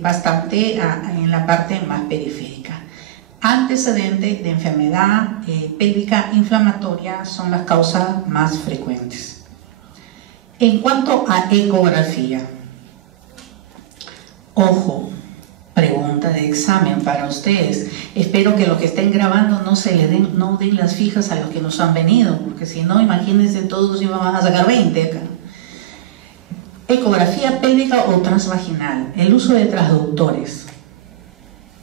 bastante en la parte más periférica. Antecedentes de enfermedad pélvica inflamatoria son las causas más frecuentes. En cuanto a ecografía, ojo, pregunta de examen para ustedes. Espero que los que estén grabando no den las fijas a los que nos han venido, porque si no, imagínense, todos iban a sacar 20 acá. Ecografía pélvica o transvaginal, el uso de transductores.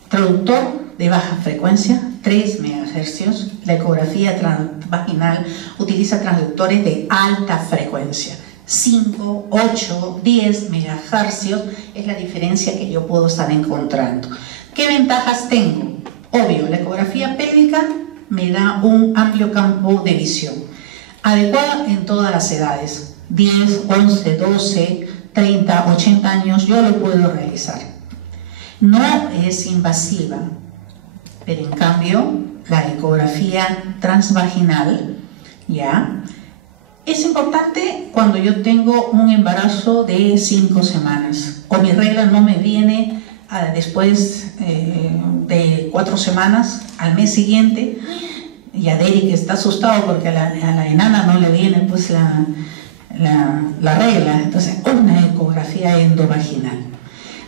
Traductor de baja frecuencia, 3 MHz. La ecografía transvaginal utiliza transductores de alta frecuencia, 5, 8, 10 megahercios es la diferencia que yo puedo estar encontrando. ¿Qué ventajas tengo? Obvio, la ecografía pélvica me da un amplio campo de visión, adecuada en todas las edades, 10, 11, 12, 30, 80 años, yo lo puedo realizar. No es invasiva, pero en cambio la ecografía transvaginal, ¿ya? Es importante cuando yo tengo un embarazo de 5 semanas o mi regla no me viene después de 4 semanas, al mes siguiente. Y a Derek está asustado porque a la enana no le viene pues la regla. Entonces, una ecografía endovaginal.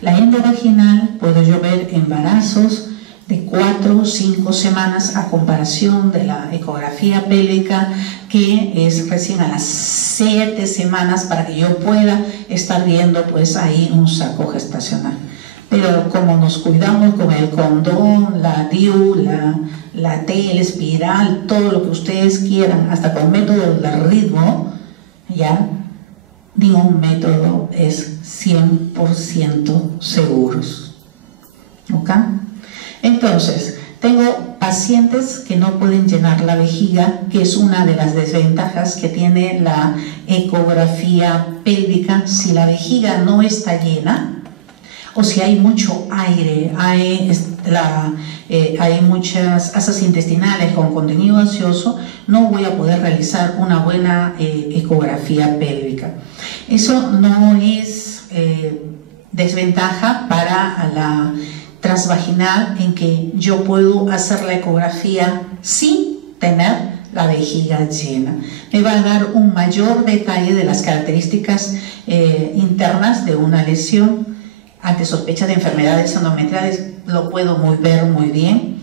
La endovaginal puedo yo ver embarazos de 4 o 5 semanas a comparación de la ecografía pélvica, que es recién a las 7 semanas, para que yo pueda estar viendo pues ahí un saco gestacional. Pero como nos cuidamos con el condón, la DIU, la T, el espiral, todo lo que ustedes quieran, hasta con métodos de ritmo, ya ningún método es 100% seguros. ¿Ok? Entonces, tengo pacientes que no pueden llenar la vejiga, que es una de las desventajas que tiene la ecografía pélvica. Si la vejiga no está llena, o si hay mucho aire, hay muchas asas intestinales con contenido gaseoso, no voy a poder realizar una buena ecografía pélvica. Eso no es desventaja para la transvaginal, en que yo puedo hacer la ecografía sin tener la vejiga llena. Me va a dar un mayor detalle de las características internas de una lesión. Ante sospecha de enfermedades endometriales lo puedo ver muy bien.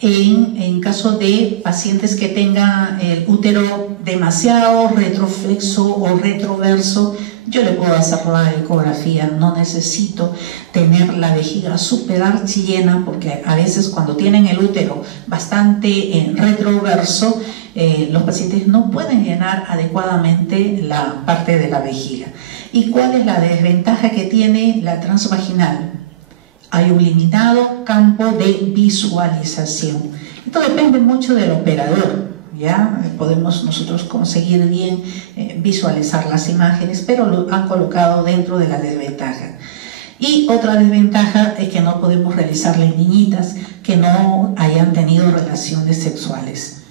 En caso de pacientes que tengan el útero demasiado retroflexo o retroverso, yo le puedo hacer la ecografía. No necesito tener la vejiga súper archillena, porque a veces cuando tienen el útero bastante retroverso, los pacientes no pueden llenar adecuadamente la parte de la vejiga. ¿Y cuál es la desventaja que tiene la transvaginal? Hay un limitado campo de visualización. Esto depende mucho del operador, ¿ya? Podemos nosotros conseguir bien visualizar las imágenes, pero lo han colocado dentro de la desventaja. Y otra desventaja es que no podemos realizarle en niñitas que no hayan tenido relaciones sexuales.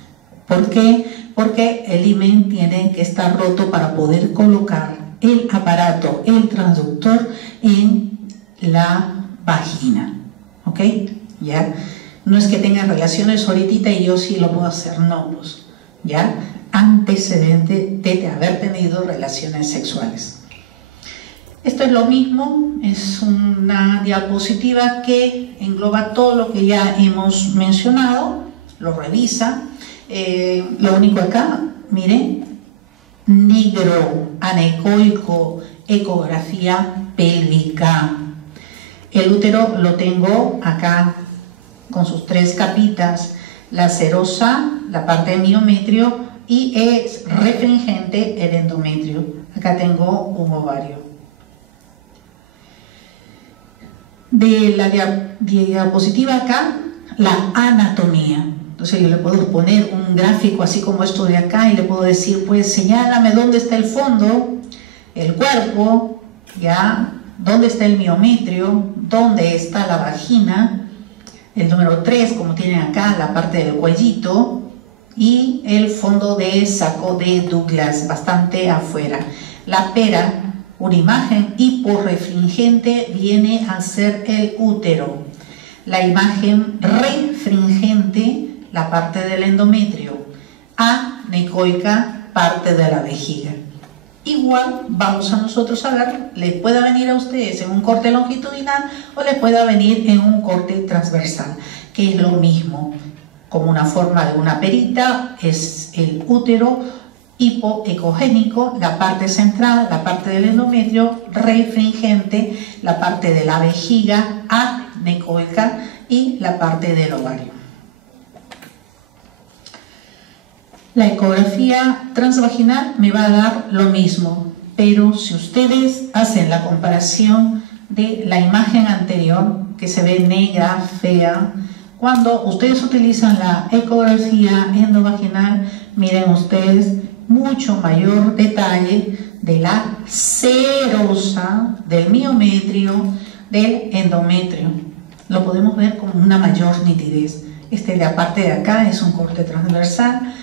¿Por qué? Porque el himen tiene que estar roto para poder colocar el aparato, el transductor, en la vagina. ¿Ok? ¿Ya? No es que tengan relaciones ahorita y yo sí lo puedo hacer, no, pues, ¿ya? Antecedente de haber tenido relaciones sexuales. Esto es lo mismo, es una diapositiva que engloba todo lo que ya hemos mencionado, lo revisa. Lo único acá, miren, negro, anecoico, ecografía pélvica. El útero lo tengo acá con sus 3 capitas, la serosa, la parte del miometrio, y es refringente el endometrio. Acá tengo un ovario. De la diapositiva acá, la anatomía. Entonces yo le puedo poner un gráfico así como esto de acá y le puedo decir, pues señálame dónde está el fondo, el cuerpo, ya, dónde está el miometrio, dónde está la vagina, el número 3, como tienen acá, la parte del cuellito, y el fondo de saco de Douglas, bastante afuera. La pera, una imagen hiporrefringente, viene a ser el útero. La imagen refringente, la parte del endometrio. Anecoica, parte de la vejiga. Igual vamos a nosotros a ver, les pueda venir a ustedes en un corte longitudinal o les pueda venir en un corte transversal, que es lo mismo, como una forma de una perita. Es el útero hipoecogénico, la parte central, la parte del endometrio, refringente, la parte de la vejiga, anecoica, y la parte del ovario. La ecografía transvaginal me va a dar lo mismo. pero si ustedes hacen la comparación de la imagen anterior, que se ve negra, fea, cuando ustedes utilizan la ecografía endovaginal, miren ustedes mucho mayor detalle de la serosa, del miometrio, del endometrio. Lo podemos ver con una mayor nitidez. La parte de acá es un corte transversal.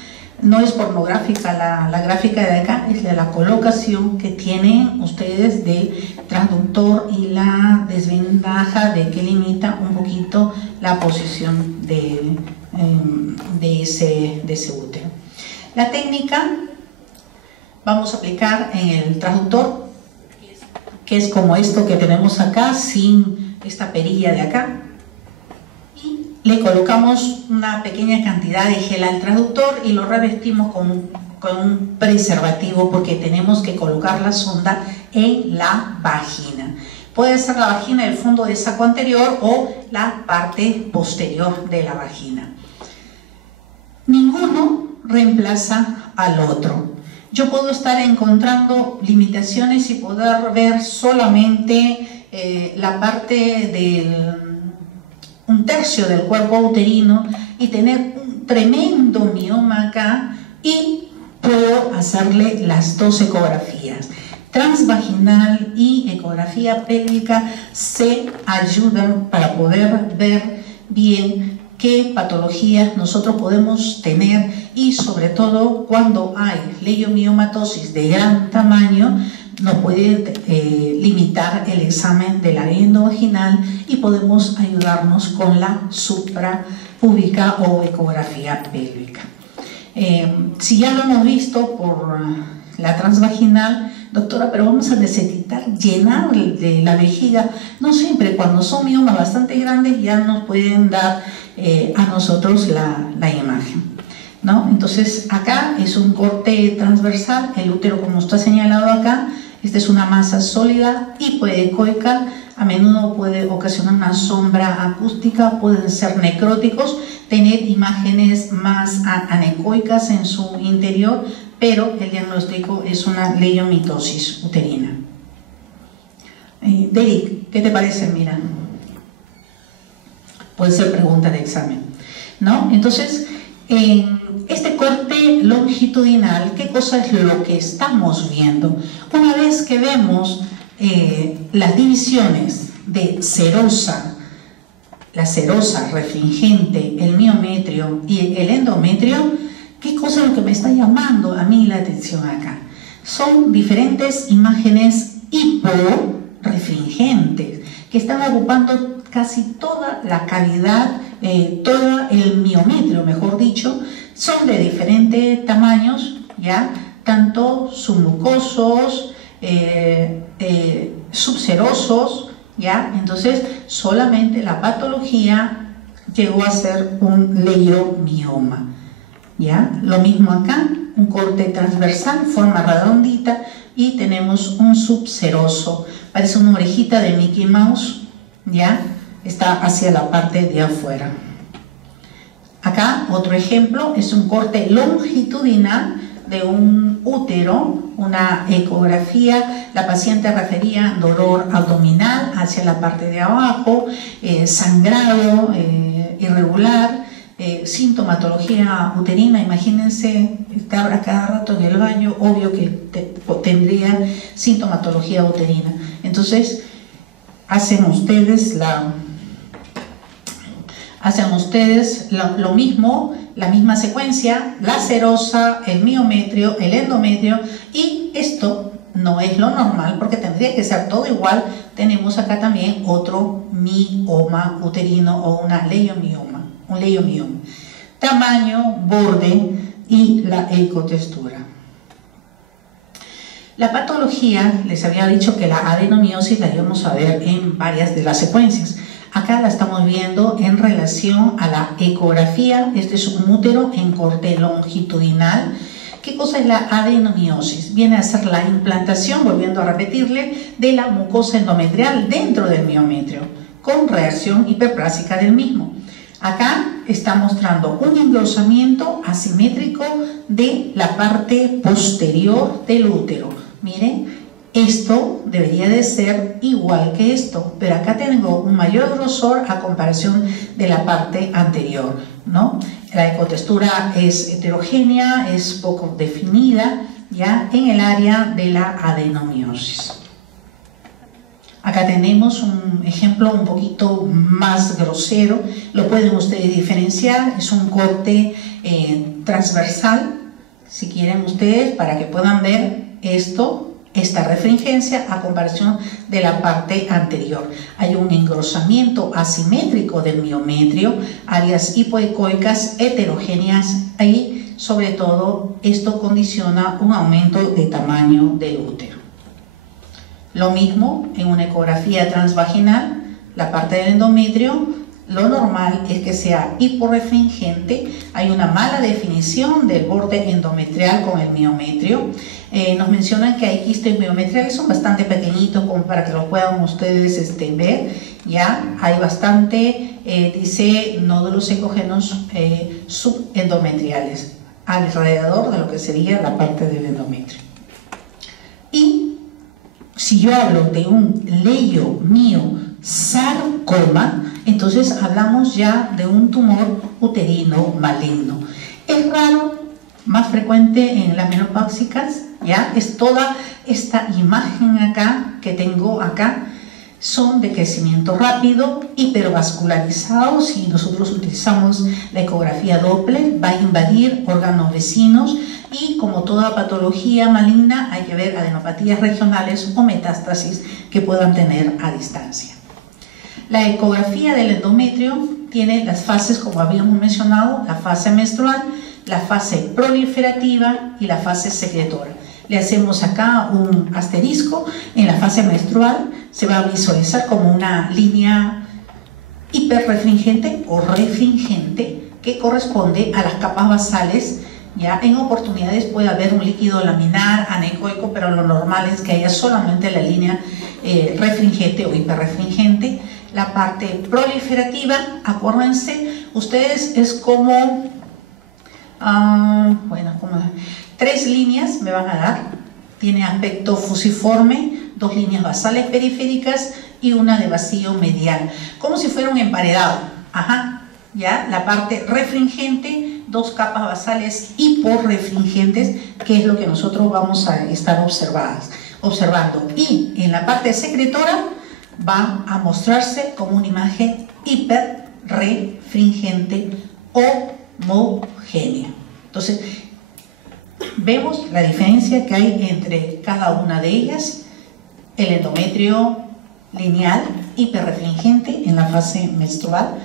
No es pornográfica la gráfica de acá, es de la colocación que tienen ustedes del transductor y la desventaja de que limita un poquito la posición de ese útero. La técnica vamos a aplicar en el transductor, que es como esto que tenemos acá, sin esta perilla de acá. Le colocamos una pequeña cantidad de gel al transductor y lo revestimos con un preservativo, porque tenemos que colocar la sonda en la vagina. Puede ser la vagina del fondo del saco anterior o la parte posterior de la vagina. Ninguno reemplaza al otro. Yo puedo estar encontrando limitaciones y poder ver solamente la parte del un tercio del cuerpo uterino y tener un tremendo mioma acá, y puedo hacerle las dos ecografías. Transvaginal y ecografía pélvica se ayudan para poder ver bien qué patologías nosotros podemos tener, y sobre todo cuando hay leiomiomatosis de gran tamaño nos puede limitar el examen de la endovaginal y podemos ayudarnos con la suprapúbica o ecografía pélvica. Si ya lo hemos visto por la transvaginal, doctora, pero vamos a necesitar llenar de la vejiga. No siempre, cuando son miomas bastante grandes ya nos pueden dar a nosotros la imagen, ¿no? Entonces acá es un corte transversal, el útero como está señalado acá. Esta es una masa sólida hipoecoica, a menudo puede ocasionar una sombra acústica, pueden ser necróticos, tener imágenes más anecoicas en su interior, pero el diagnóstico es una leiomitosis uterina. Derek, ¿qué te parece? Mira, puede ser pregunta de examen, ¿no? Entonces, este corte longitudinal, ¿qué cosa es lo que estamos viendo? Una vez que vemos las divisiones de serosa, la serosa refringente, el miometrio y el endometrio, ¿qué cosa es lo que me está llamando a mí la atención acá? Son diferentes imágenes hiporefringentes que están ocupando casi toda la cavidad, todo el miometrio, mejor dicho. Son de diferentes tamaños, ¿ya? Tanto submucosos, subserosos, ¿ya? Entonces, solamente la patología llegó a ser un leiomioma, ¿ya? Lo mismo acá, un corte transversal, forma redondita, y tenemos un subseroso, parece una orejita de Mickey Mouse, ¿ya? Está hacia la parte de afuera. Acá otro ejemplo es un corte longitudinal de un útero, una ecografía. La paciente refería dolor abdominal hacia la parte de abajo, sangrado irregular, sintomatología uterina. Imagínense estar a cada rato en el baño, obvio que tendría sintomatología uterina. Entonces hacen ustedes lo mismo, la misma secuencia, la serosa, el miometrio, el endometrio, y esto no es lo normal porque tendría que ser todo igual. Tenemos acá también otro mioma uterino o un leiomioma. Tamaño, borde y la ecotextura. La patología, les había dicho que la adenomiosis la íbamos a ver en varias de las secuencias. Acá la estamos viendo en relación a la ecografía. Este es un útero en corte longitudinal. ¿Qué cosa es la adenomiosis? Viene a ser la implantación, volviendo a repetirle, de la mucosa endometrial dentro del miometrio, con reacción hiperplásica del mismo. Acá está mostrando un engrosamiento asimétrico de la parte posterior del útero. Miren, Esto debería de ser igual que esto, pero acá tengo un mayor grosor a comparación de la parte anterior, ¿no? La ecotextura es heterogénea, es poco definida, ya en el área de la adenomiosis. Acá tenemos un ejemplo un poquito más grosero, lo pueden ustedes diferenciar, es un corte transversal, si quieren ustedes, para que puedan ver esta refringencia a comparación de la parte anterior. Hay un engrosamiento asimétrico del miometrio, áreas hipoecoicas heterogéneas y sobre todo esto condiciona un aumento de tamaño del útero. Lo mismo en una ecografía transvaginal, la parte del endometrio, lo normal es que sea hiporrefringente, hay una mala definición del borde endometrial con el miometrio. Nos mencionan que hay quistes miometriales, son bastante pequeñitos como para que lo puedan ustedes ver. Ya hay bastante, dice, nódulos ecógenos subendometriales alrededor de lo que sería la parte del endometrio. Y si yo hablo de un leiomiosarcoma, entonces hablamos ya de un tumor uterino maligno. Es raro, más frecuente en las menopáusicas, ya es toda esta imagen acá que tengo acá, son de crecimiento rápido, hipervascularizado. Si nosotros utilizamos la ecografía Doppler, va a invadir órganos vecinos y como toda patología maligna hay que ver adenopatías regionales o metástasis que puedan tener a distancia. La ecografía del endometrio tiene las fases, como habíamos mencionado, la fase menstrual, la fase proliferativa y la fase secretora. Le hacemos acá un asterisco. En la fase menstrual se va a visualizar como una línea hiperrefringente o refringente que corresponde a las capas basales. Ya en oportunidades puede haber un líquido laminar, anecoico, pero lo normal es que haya solamente la línea refringente o hiperrefringente. La parte proliferativa, acuérdense, ustedes es como, como 3 líneas me van a dar. Tiene aspecto fusiforme, 2 líneas basales periféricas y una de vacío medial, como si fuera un emparedado. Ya la parte refringente, 2 capas basales hiporrefringentes, que es lo que nosotros vamos a estar observando. Y en la parte secretora va a mostrarse como una imagen hiperrefringente homogénea. Entonces, vemos la diferencia que hay entre cada una de ellas. El endometrio lineal hiperrefringente en la fase menstrual,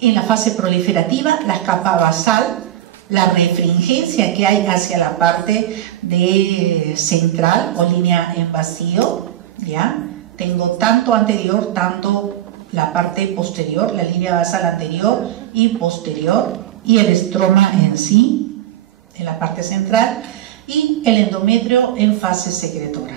en la fase proliferativa, la capa basal, la refringencia que hay hacia la parte de central o línea en vacío, ¿ya? Tengo tanto anterior, tanto la parte posterior, la línea basal anterior y posterior, y el estroma en sí, en la parte central, y el endometrio en fase secretora.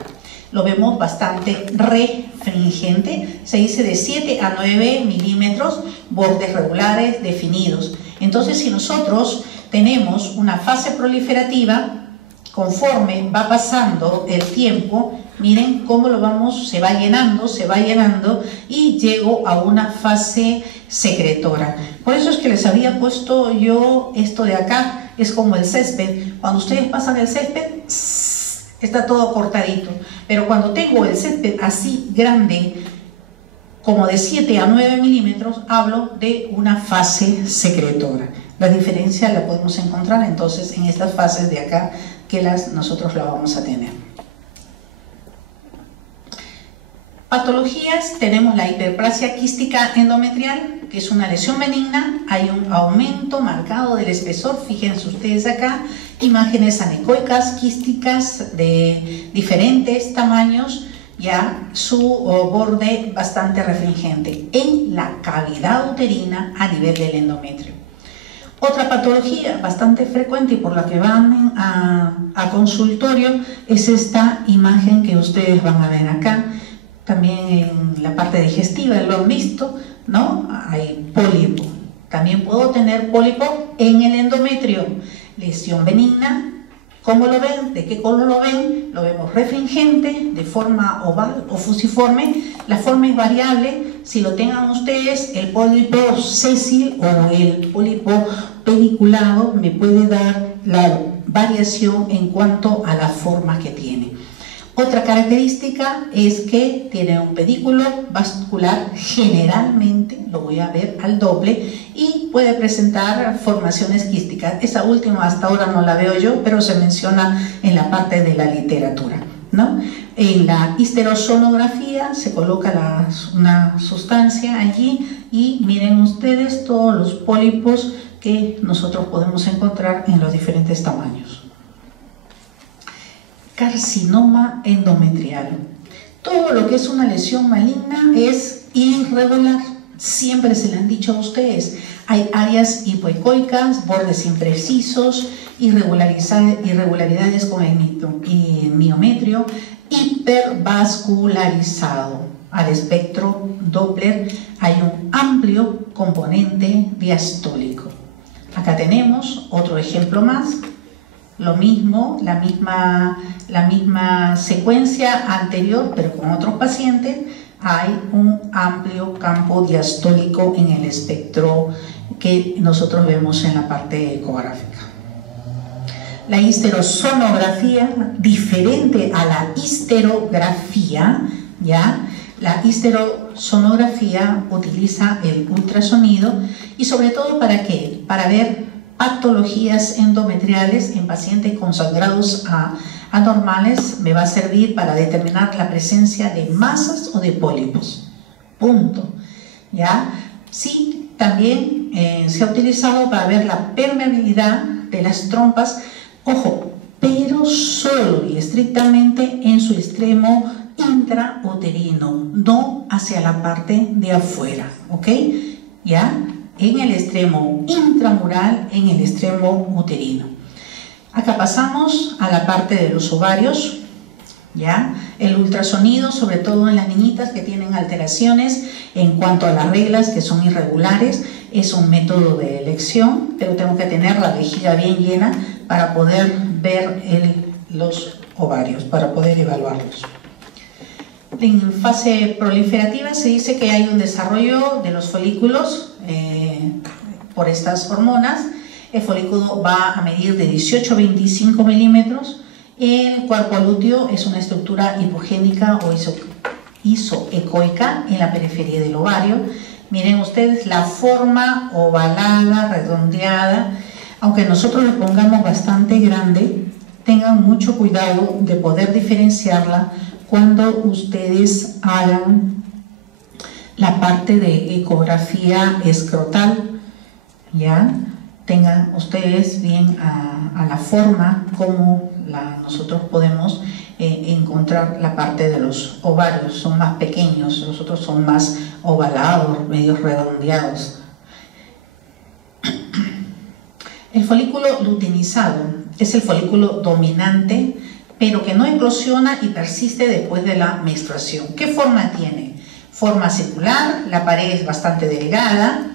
Lo vemos bastante refringente, se dice de 7 a 9 milímetros, bordes regulares definidos. Entonces, si nosotros tenemos una fase proliferativa, conforme va pasando el tiempo, miren cómo se va llenando y llego a una fase secretora. Por eso es que les había puesto yo esto de acá, es como el césped. Cuando ustedes pasan el césped, está todo cortadito, pero cuando tengo el césped así grande, como de 7 a 9 milímetros, hablo de una fase secretora. La diferencia la podemos encontrar entonces en estas fases de acá, que nosotros la vamos a tener. Patologías, tenemos la hiperplasia quística endometrial, que es una lesión benigna. Hay un aumento marcado del espesor, fíjense ustedes acá, imágenes anecoicas, quísticas de diferentes tamaños, ya su borde bastante refringente en la cavidad uterina a nivel del endometrio. Otra patología bastante frecuente y por la que van a consultorio es esta imagen que ustedes van a ver acá. También en la parte digestiva lo han visto, ¿no? Hay pólipo, También puedo tener pólipo en el endometrio, lesión benigna. ¿Cómo lo ven? ¿De qué color lo ven? Lo vemos refringente, de forma oval o fusiforme. La forma es variable. Si lo tengan ustedes, el pólipo sésil o el pólipo pediculado me puede dar la variación en cuanto a la forma que tiene. Otra característica es que tiene un pedículo vascular, generalmente lo voy a ver al doble, y puede presentar formaciones quísticas. Esa última hasta ahora no la veo yo, pero se menciona en la parte de la literatura, ¿no? En la histerosonografía se coloca una sustancia allí y miren ustedes todos los pólipos que nosotros podemos encontrar en los diferentes tamaños. Carcinoma endometrial. Todo lo que es una lesión maligna es irregular. Siempre se le han dicho a ustedes. Hay áreas hipoecoicas, bordes imprecisos, irregularidades con el miometrio, hipervascularizado. Al espectro Doppler hay un amplio componente diastólico. Acá tenemos otro ejemplo más. Lo mismo, la misma secuencia anterior, pero con otros pacientes, hay un amplio campo diastólico en el espectro que nosotros vemos en la parte ecográfica. La histerosonografía, diferente a la histerografía, ¿ya? La histerosonografía utiliza el ultrasonido y sobre todo ¿para qué? Para ver patologías endometriales en pacientes con sangrados anormales. Me va a servir para determinar la presencia de masas o de pólipos. Punto. ¿Ya? Sí, también se ha utilizado para ver la permeabilidad de las trompas, ojo, pero solo y estrictamente en su extremo intrauterino, no hacia la parte de afuera, ¿ok? ¿Ya? En el extremo intramural, en el extremo uterino. Acá pasamos a la parte de los ovarios, ¿ya? El ultrasonido, sobre todo en las niñitas que tienen alteraciones en cuanto a las reglas que son irregulares, es un método de elección, pero tengo que tener la vejiga bien llena para poder ver los ovarios, para poder evaluarlos. En fase proliferativa se dice que hay un desarrollo de los folículos por estas hormonas. El folículo va a medir de 18 a 25 milímetros. El cuerpo lúteo es una estructura hipogénica o isoecoica en la periferia del ovario. Miren ustedes la forma ovalada, redondeada. Aunque nosotros lo pongamos bastante grande, tengan mucho cuidado de poder diferenciarla cuando ustedes hagan la parte de ecografía escrotal. ¿Ya? Tengan ustedes bien a la forma como nosotros podemos encontrar la parte de los ovarios. Son más pequeños, los otros son más ovalados, medio redondeados. El folículo luteinizado es el folículo dominante, pero que no eclosiona y persiste después de la menstruación. ¿Qué forma tiene? Forma circular, la pared es bastante delgada,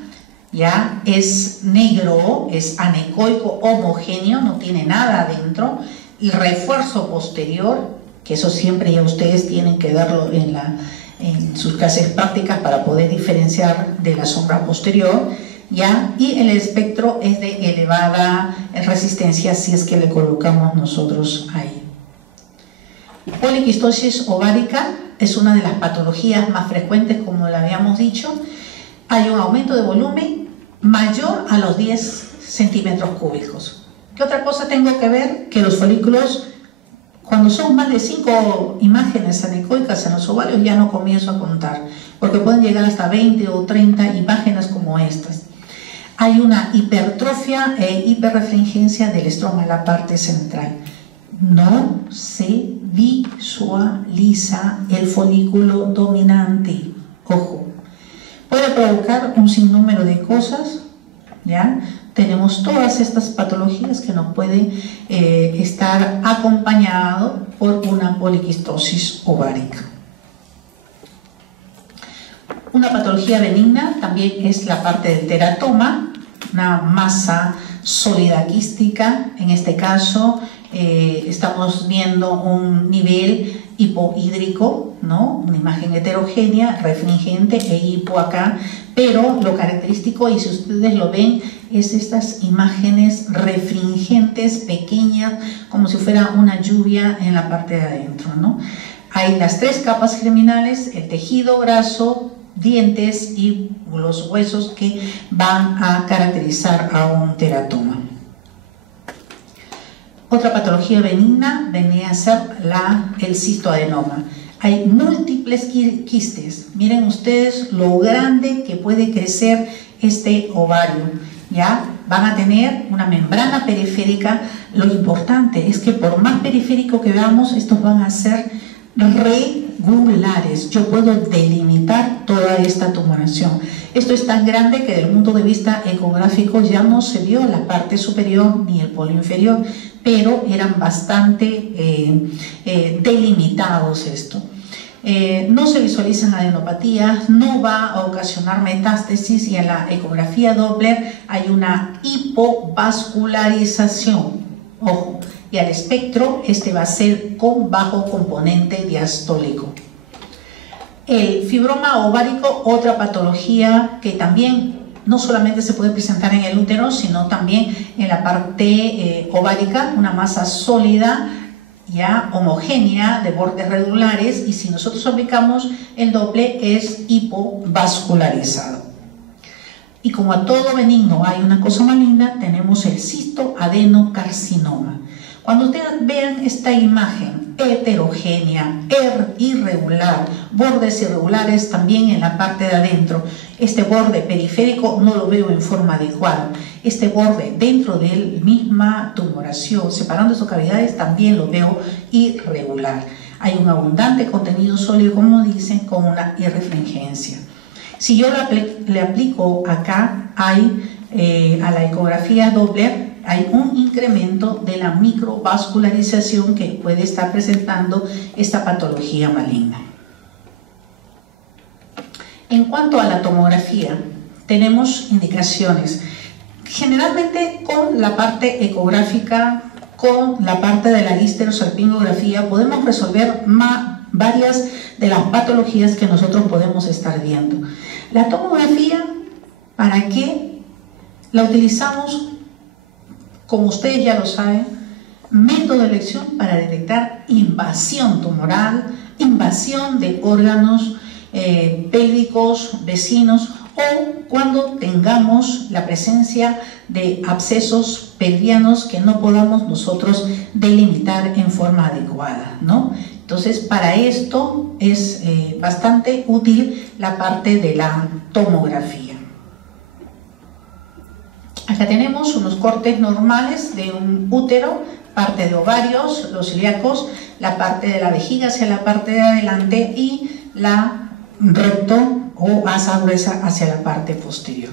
¿ya? Es negro, es anecoico homogéneo, no tiene nada adentro. El refuerzo posterior, que eso siempre ya ustedes tienen que darlo en sus clases prácticas para poder diferenciar de la sombra posterior, ¿ya? Y el espectro es de elevada resistencia si es que le colocamos nosotros ahí. Poliquistosis ovárica es una de las patologías más frecuentes, como le habíamos dicho. Hay un aumento de volumen mayor a los 10 centímetros cúbicos. ¿Qué otra cosa tengo que ver? Que los folículos, cuando son más de 5 imágenes anecoicas en los ovarios, ya no comienzo a contar, porque pueden llegar hasta 20 o 30 imágenes como estas. Hay una hipertrofia e hiperrefringencia del estroma en la parte central. No se visualiza el folículo dominante. Ojo, puede provocar un sinnúmero de cosas, ¿ya? Tenemos todas estas patologías que nos pueden estar acompañado por una poliquistosis ovárica. Una patología benigna también es la parte del teratoma, una masa sólida quística. En este caso estamos viendo un nivel hipohídrico, ¿no? Una imagen heterogénea, refringente e hipo acá, pero lo característico, y si ustedes lo ven, es estas imágenes refringentes, pequeñas, como si fuera una lluvia en la parte de adentro, ¿no? Hay las 3 capas germinales, el tejido graso, dientes y los huesos que van a caracterizar a un teratoma. Otra patología benigna venía a ser el cistoadenoma. Hay múltiples quistes. Miren ustedes lo grande que puede crecer este ovario. ¿Ya? Van a tener una membrana periférica. Lo importante es que por más periférico que veamos, estos van a ser regulares. Yo puedo delimitar toda esta tumoración. Esto es tan grande que desde el punto de vista ecográfico ya no se vio la parte superior ni el polo inferior, pero eran bastante delimitados esto. No se visualizan adenopatías, no va a ocasionar metástasis, y en la ecografía Doppler hay una hipovascularización. Ojo, y al espectro este va a ser con bajo componente diastólico. El fibroma ovárico, otra patología que también no solamente se puede presentar en el útero, sino también en la parte ovárica, una masa sólida, ya homogénea, de bordes regulares, y si nosotros aplicamos el Doppler es hipovascularizado. Y como a todo benigno hay una cosa maligna, tenemos el cistoadenocarcinoma. Cuando ustedes vean esta imagen heterogénea, irregular, bordes irregulares también en la parte de adentro, este borde periférico no lo veo en forma adecuada, este borde dentro de la misma tumoración, separando sus cavidades, también lo veo irregular. Hay un abundante contenido sólido, como dicen, con una irrefringencia. Si yo le aplico acá, a la ecografía Doppler, hay un incremento de la microvascularización que puede estar presentando esta patología maligna. En cuanto a la tomografía, tenemos indicaciones. Generalmente con la parte ecográfica, con la parte de la histerosalpingografía, podemos resolver varias de las patologías que nosotros podemos estar viendo. La tomografía, ¿para qué la utilizamos? Como ustedes ya lo saben, método de elección para detectar invasión tumoral, invasión de órganos pélvicos vecinos, o cuando tengamos la presencia de abscesos pelvianos que no podamos nosotros delimitar en forma adecuada, ¿no? Entonces, para esto es bastante útil la parte de la tomografía. Acá tenemos unos cortes normales de un útero, parte de ovarios, los ilíacos, la parte de la vejiga hacia la parte de adelante y la recto o asa gruesa hacia la parte posterior.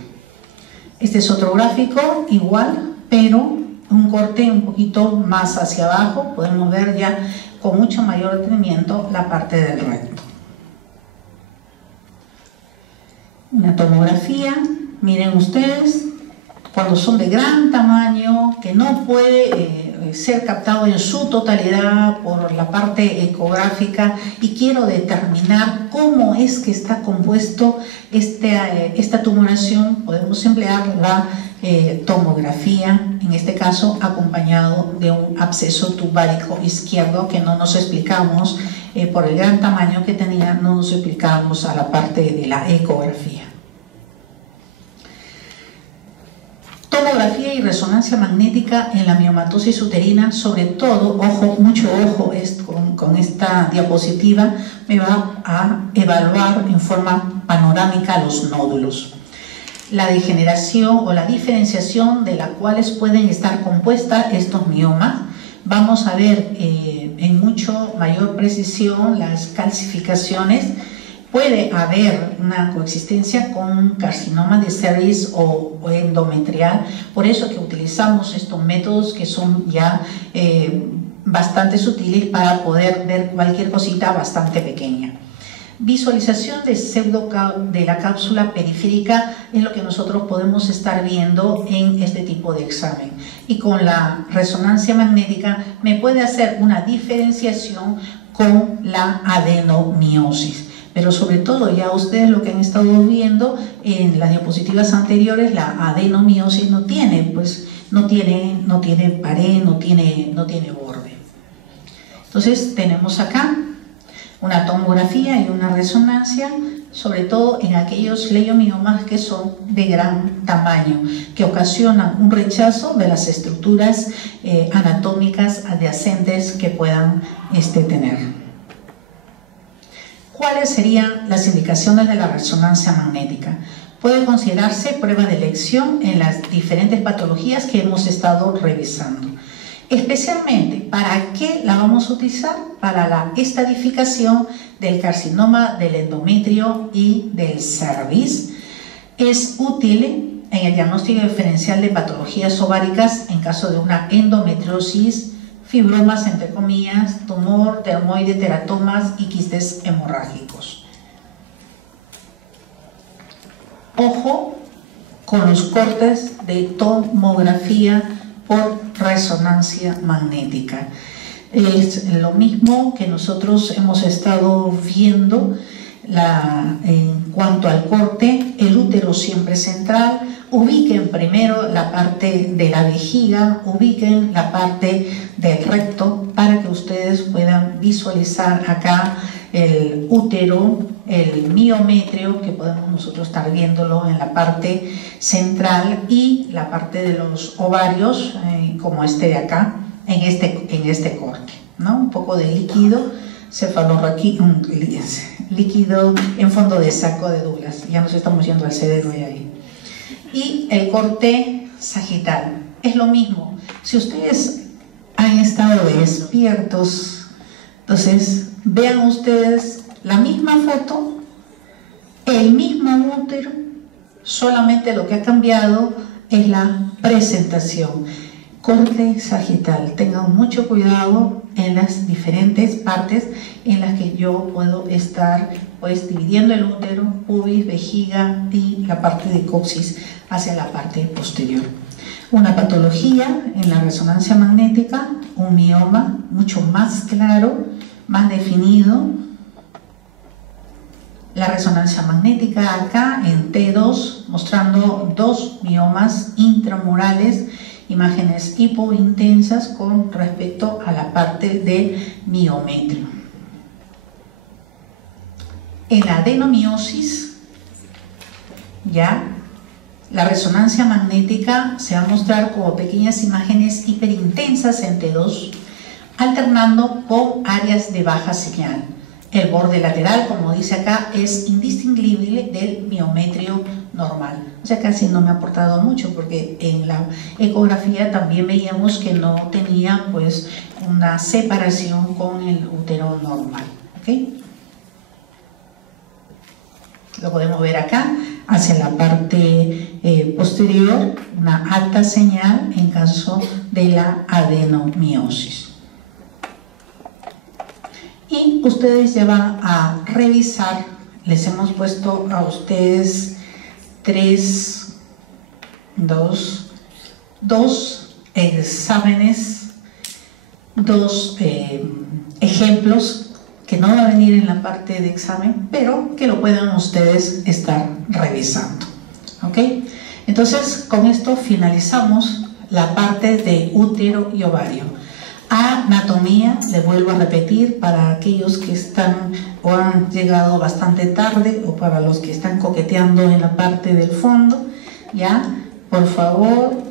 Este es otro gráfico igual, pero un corte un poquito más hacia abajo. Podemos ver ya con mucho mayor detenimiento la parte del recto. Una tomografía, miren ustedes, cuando son de gran tamaño, que no puede ser captado en su totalidad por la parte ecográfica, y quiero determinar cómo es que está compuesto esta tumoración, podemos emplear la tomografía, en este caso acompañado de un absceso tubárico izquierdo que no nos explicamos por el gran tamaño que tenía, no nos explicamos a la parte de la ecografía. Tomografía y resonancia magnética en la miomatosis uterina, sobre todo, ojo, mucho ojo con esta diapositiva, me va a evaluar en forma panorámica los nódulos. La degeneración o la diferenciación de las cuales pueden estar compuestas estos miomas. Vamos a ver en mucho mayor precisión las calcificaciones. Puede haber una coexistencia con carcinoma de cervix o endometrial, por eso que utilizamos estos métodos que son ya bastante sutiles para poder ver cualquier cosita bastante pequeña. Visualización de la cápsula periférica es lo que nosotros podemos estar viendo en este tipo de examen. Y con la resonancia magnética me puede hacer una diferenciación con la adenomiosis. Pero sobre todo, ya ustedes lo que han estado viendo en las diapositivas anteriores, la adenomiosis no tiene pared, no tiene borde. Entonces tenemos acá una tomografía y una resonancia, sobre todo en aquellos leiomiomas que son de gran tamaño, que ocasionan un rechazo de las estructuras anatómicas adyacentes que puedan tener. ¿Cuáles serían las indicaciones de la resonancia magnética? Puede considerarse prueba de elección en las diferentes patologías que hemos estado revisando. Especialmente, ¿para qué la vamos a utilizar? Para la estadificación del carcinoma del endometrio y del cervix. Es útil en el diagnóstico diferencial de patologías ováricas en caso de una endometriosis, fibromas, entre comillas, tumor, dermoide, teratomas y quistes hemorrágicos. Ojo con los cortes de tomografía por resonancia magnética. Es lo mismo que nosotros hemos estado viendo en cuanto al corte, el útero siempre central. Ubiquen primero la parte de la vejiga, ubiquen la parte del recto para que ustedes puedan visualizar acá el útero, el miometrio, que podemos nosotros estar viéndolo en la parte central, y la parte de los ovarios, como este de acá, en este corte, ¿no? Un poco de líquido líquido en fondo de saco de Douglas. Ya nos estamos yendo al cerebro y ahí. Y el corte sagital es lo mismo. Si ustedes han estado despiertos, entonces vean ustedes la misma foto, el mismo útero, solamente lo que ha cambiado es la presentación. Corte sagital, tengan mucho cuidado en las diferentes partes en las que yo puedo estar dividiendo el útero, pubis, vejiga y la parte de coxis hacia la parte posterior. Una patología en la resonancia magnética, un mioma mucho más claro, más definido. La resonancia magnética acá en T2 mostrando dos miomas intramurales, imágenes hipointensas con respecto a la parte del miometrio. En la adenomiosis, ya la resonancia magnética se va a mostrar como pequeñas imágenes hiperintensas en T2, alternando con áreas de baja señal. El borde lateral, como dice acá, es indistinguible del miometrio normal. O sea, casi no me ha aportado mucho, porque en la ecografía también veíamos que no tenía una separación con el útero normal. ¿Okay? Lo podemos ver acá, hacia la parte posterior, una alta señal en caso de la adenomiosis. Y ustedes ya van a revisar, les hemos puesto a ustedes dos exámenes, dos ejemplos que no va a venir en la parte de examen, pero que lo puedan ustedes estar revisando. ¿Ok? Entonces, con esto finalizamos la parte de útero y ovario. Anatomía, le vuelvo a repetir, para aquellos que están o han llegado bastante tarde, o para los que están coqueteando en la parte del fondo, ya, por favor,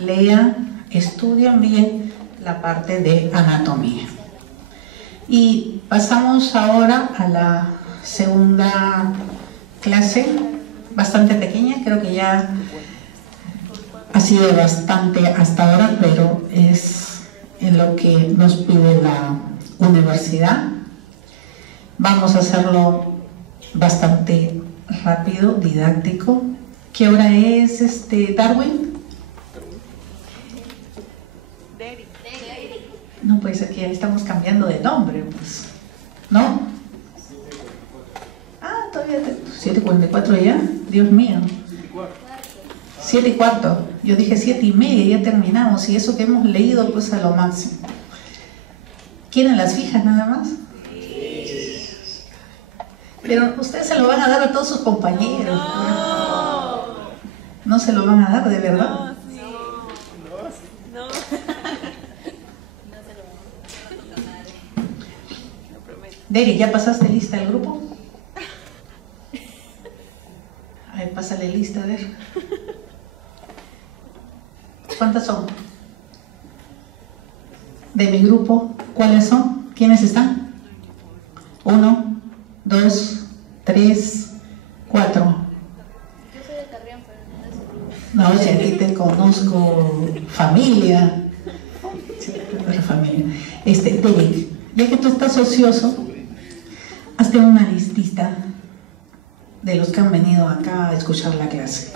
lean, estudian bien la parte de anatomía. Y pasamos ahora a la segunda clase, bastante pequeña, creo que ya ha sido bastante hasta ahora, pero es en lo que nos pide la universidad. Vamos a hacerlo bastante rápido, didáctico. ¿Qué hora es, Darwin? No, pues aquí ya estamos cambiando de nombre, pues, ¿no? 7:44 ya, Dios mío. 7:15. Yo dije 7:30, ya terminamos. Y eso que hemos leído, pues a lo máximo. ¿Quieren las fijas nada más? Pero ustedes se lo van a dar a todos sus compañeros. No se lo van a dar, de verdad. No. Derek, ¿ya pasaste lista del grupo? A ver, pásale lista, a ver. ¿Cuántas son? De mi grupo, ¿cuáles son? ¿Quiénes están? 1, 2, 3, 4. Yo soy de Carrión, pero no No, si aquí te conozco, familia. Sí, familia. Derek, ya que tú estás ocioso, hazte una listita de los que han venido acá a escuchar la clase.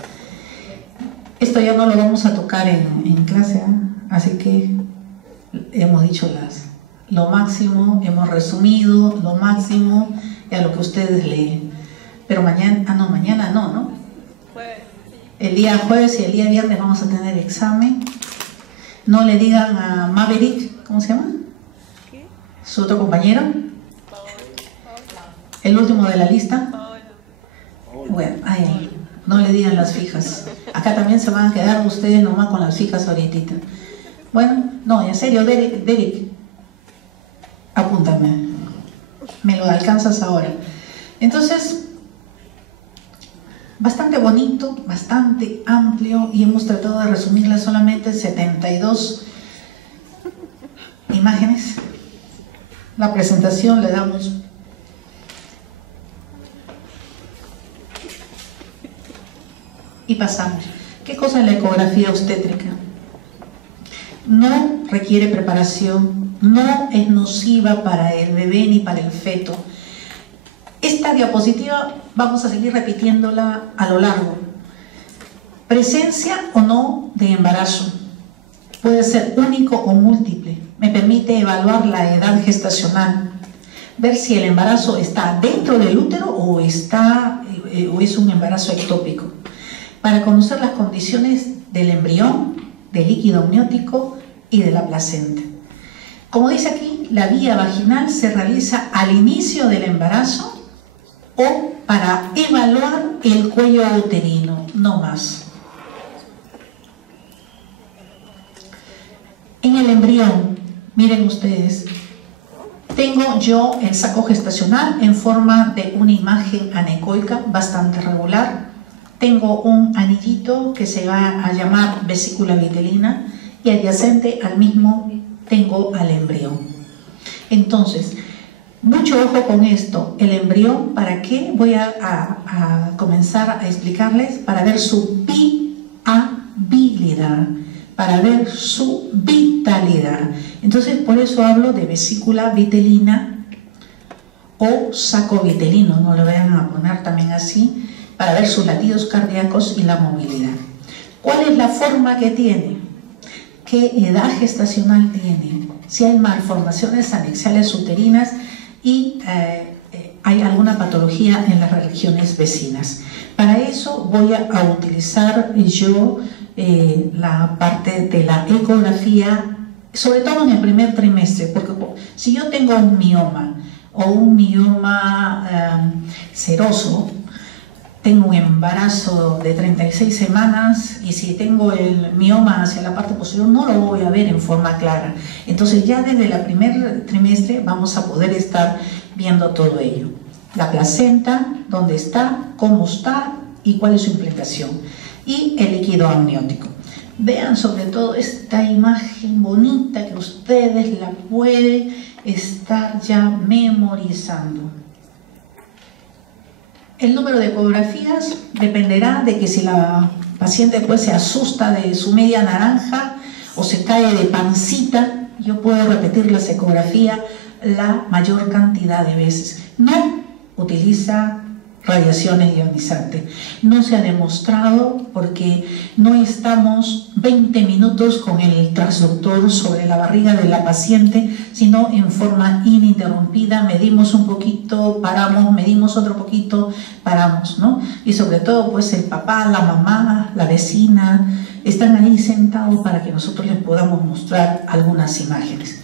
Esto ya no lo vamos a tocar en clase, ¿eh? Así que hemos dicho lo máximo, hemos resumido lo máximo y a lo que ustedes leen. Pero mañana no. El día jueves y el día viernes vamos a tener examen. No le digan a Maverick, ¿cómo se llama? ¿Qué? Su otro compañero. El último de la lista. Bueno, ahí, no le digan las fijas. Acá también se van a quedar ustedes nomás con las fijas ahorita. Bueno, no, en serio, Derek, apúntame. Me lo alcanzas ahora. Entonces, bastante bonito, bastante amplio, y hemos tratado de resumirle solamente 72 imágenes. La presentación le damos y pasamos. ¿Qué cosa es la ecografía obstétrica? No requiere preparación, no es nociva para el bebé ni para el feto. Esta diapositiva vamos a seguir repitiéndola a lo largo. Presencia o no de embarazo. Puede ser único o múltiple. Me permite evaluar la edad gestacional, ver si el embarazo está dentro del útero o es un embarazo ectópico. Para conocer las condiciones del embrión, del líquido amniótico y de la placenta. Como dice aquí, la vía vaginal se realiza al inicio del embarazo o para evaluar el cuello uterino, no más. En el embrión, miren ustedes, tengo yo el saco gestacional en forma de una imagen anecoica bastante regular. Tengo un anillito que se va a llamar vesícula vitelina y adyacente al mismo tengo al embrión. Entonces, mucho ojo con esto. El embrión, ¿para qué? Voy a comenzar a explicarles. Para ver su viabilidad, para ver su vitalidad. Entonces, por eso hablo de vesícula vitelina o saco vitelino, no lo vayan a poner también así, para ver sus latidos cardíacos y la movilidad. ¿Cuál es la forma que tiene? ¿Qué edad gestacional tiene? Si hay malformaciones anexiales uterinas y hay alguna patología en las regiones vecinas. Para eso voy a utilizar yo la parte de la ecografía, sobre todo en el primer trimestre, porque si yo tengo un mioma o un mioma seroso, tengo un embarazo de 36 semanas y si tengo el mioma hacia la parte posterior no lo voy a ver en forma clara. Entonces ya desde el primer trimestre vamos a poder estar viendo todo ello. La placenta, dónde está, cómo está y cuál es su implicación. Y el líquido amniótico. Vean sobre todo esta imagen bonita que ustedes la pueden estar ya memorizando. El número de ecografías dependerá de que si la paciente pues se asusta de su media naranja o se cae de pancita, yo puedo repetir la ecografía la mayor cantidad de veces. No utiliza radiaciones ionizantes. No se ha demostrado porque no estamos 20 minutos con el transductor sobre la barriga de la paciente, sino en forma ininterrumpida. Medimos un poquito, paramos, medimos otro poquito, paramos, ¿no? Y sobre todo, pues el papá, la mamá, la vecina, están ahí sentados para que nosotros les podamos mostrar algunas imágenes.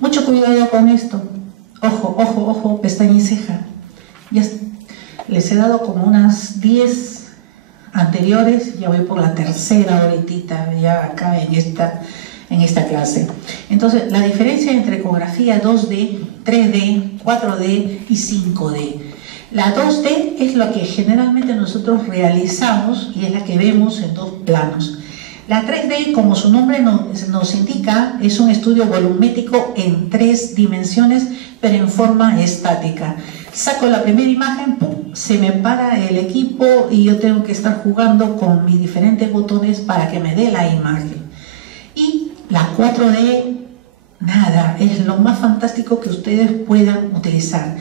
Mucho cuidado con esto. Ojo, ojo, ojo, pestaña y ceja. Ya les he dado como unas 10 anteriores, ya voy por la tercera ahorita, ya acá en esta clase. Entonces, la diferencia entre ecografía 2D, 3D, 4D y 5D. La 2D es lo que generalmente nosotros realizamos y es la que vemos en dos planos. La 3D, como su nombre nos indica, es un estudio volumétrico en 3 dimensiones, pero en forma estática. Saco la primera imagen, ¡pum!, se me para el equipo y yo tengo que estar jugando con mis diferentes botones para que me dé la imagen. Y la 4D, nada, es lo más fantástico que ustedes puedan utilizar.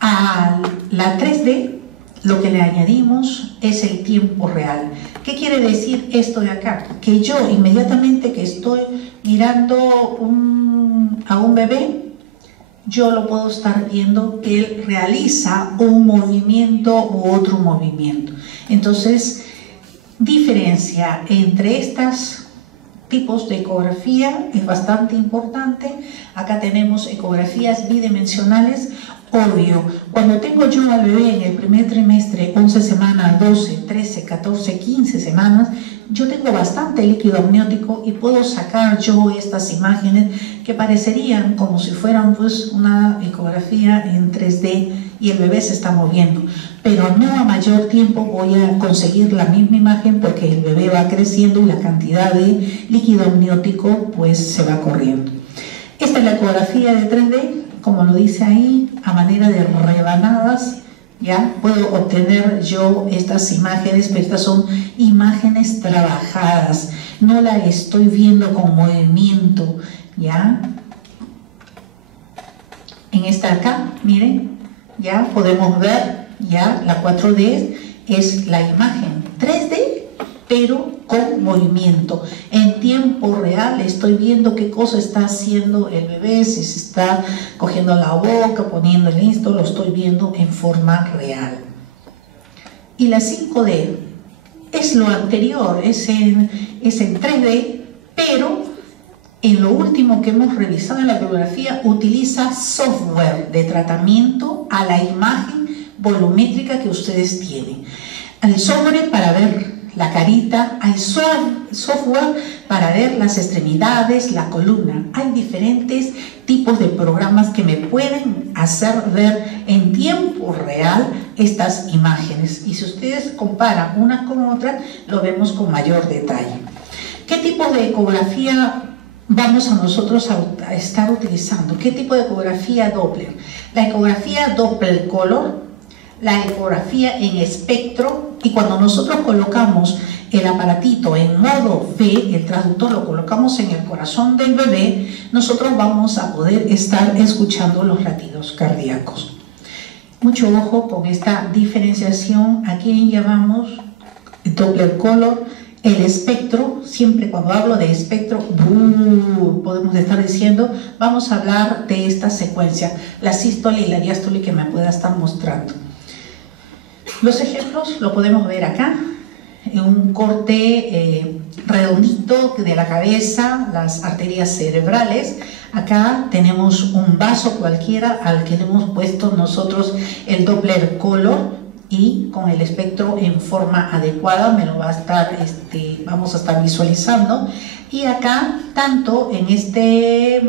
A la 3D, lo que le añadimos es el tiempo real. ¿Qué quiere decir esto de acá? Que yo inmediatamente que estoy mirando a un bebé, yo lo puedo estar viendo que él realiza un movimiento u otro movimiento. Entonces, diferencia entre estos tipos de ecografía es bastante importante. Acá tenemos ecografías bidimensionales. Obvio, cuando tengo yo al bebé en el primer trimestre, 11 semanas, 12, 13, 14, 15 semanas, yo tengo bastante líquido amniótico y puedo sacar yo estas imágenes que parecerían como si fueran pues una ecografía en 3D y el bebé se está moviendo. Pero no a mayor tiempo voy a conseguir la misma imagen porque el bebé va creciendo y la cantidad de líquido amniótico pues se va corriendo. Esta es la ecografía de 3D, como lo dice ahí, a manera de rebanadas. Ya puedo obtener yo estas imágenes, pero estas son imágenes trabajadas, no la estoy viendo con movimiento, ¿ya? En esta acá, miren, ya podemos ver, ya la 4D es la imagen 3D, pero con movimiento. En tiempo real estoy viendo qué cosa está haciendo el bebé, si se está cogiendo la boca, poniéndole esto, lo estoy viendo en forma real. Y la 5D es lo anterior, es en 3D, pero en lo último que hemos revisado en la bibliografía utiliza software de tratamiento a la imagen volumétrica que ustedes tienen. El software para ver la carita, hay software para ver las extremidades, la columna. Hay diferentes tipos de programas que me pueden hacer ver en tiempo real estas imágenes. Y si ustedes comparan una con otra, lo vemos con mayor detalle. ¿Qué tipo de ecografía vamos a nosotros a estar utilizando? ¿Qué tipo de ecografía Doppler? La ecografía Doppler Color, la ecografía en espectro, y cuando nosotros colocamos el aparatito en modo V, el transductor lo colocamos en el corazón del bebé, nosotros vamos a poder estar escuchando los latidos cardíacos. Mucho ojo con esta diferenciación. Aquí llamamos Doppler Color, el espectro. Siempre cuando hablo de espectro, podemos estar diciendo, vamos a hablar de esta secuencia, la sístole y la diástole que me pueda estar mostrando. Los ejemplos lo podemos ver acá, en un corte redondito de la cabeza, las arterias cerebrales. Acá tenemos un vaso cualquiera al que le hemos puesto nosotros el Doppler Color y con el espectro en forma adecuada me lo va a estar, vamos a estar visualizando. Y acá, tanto en este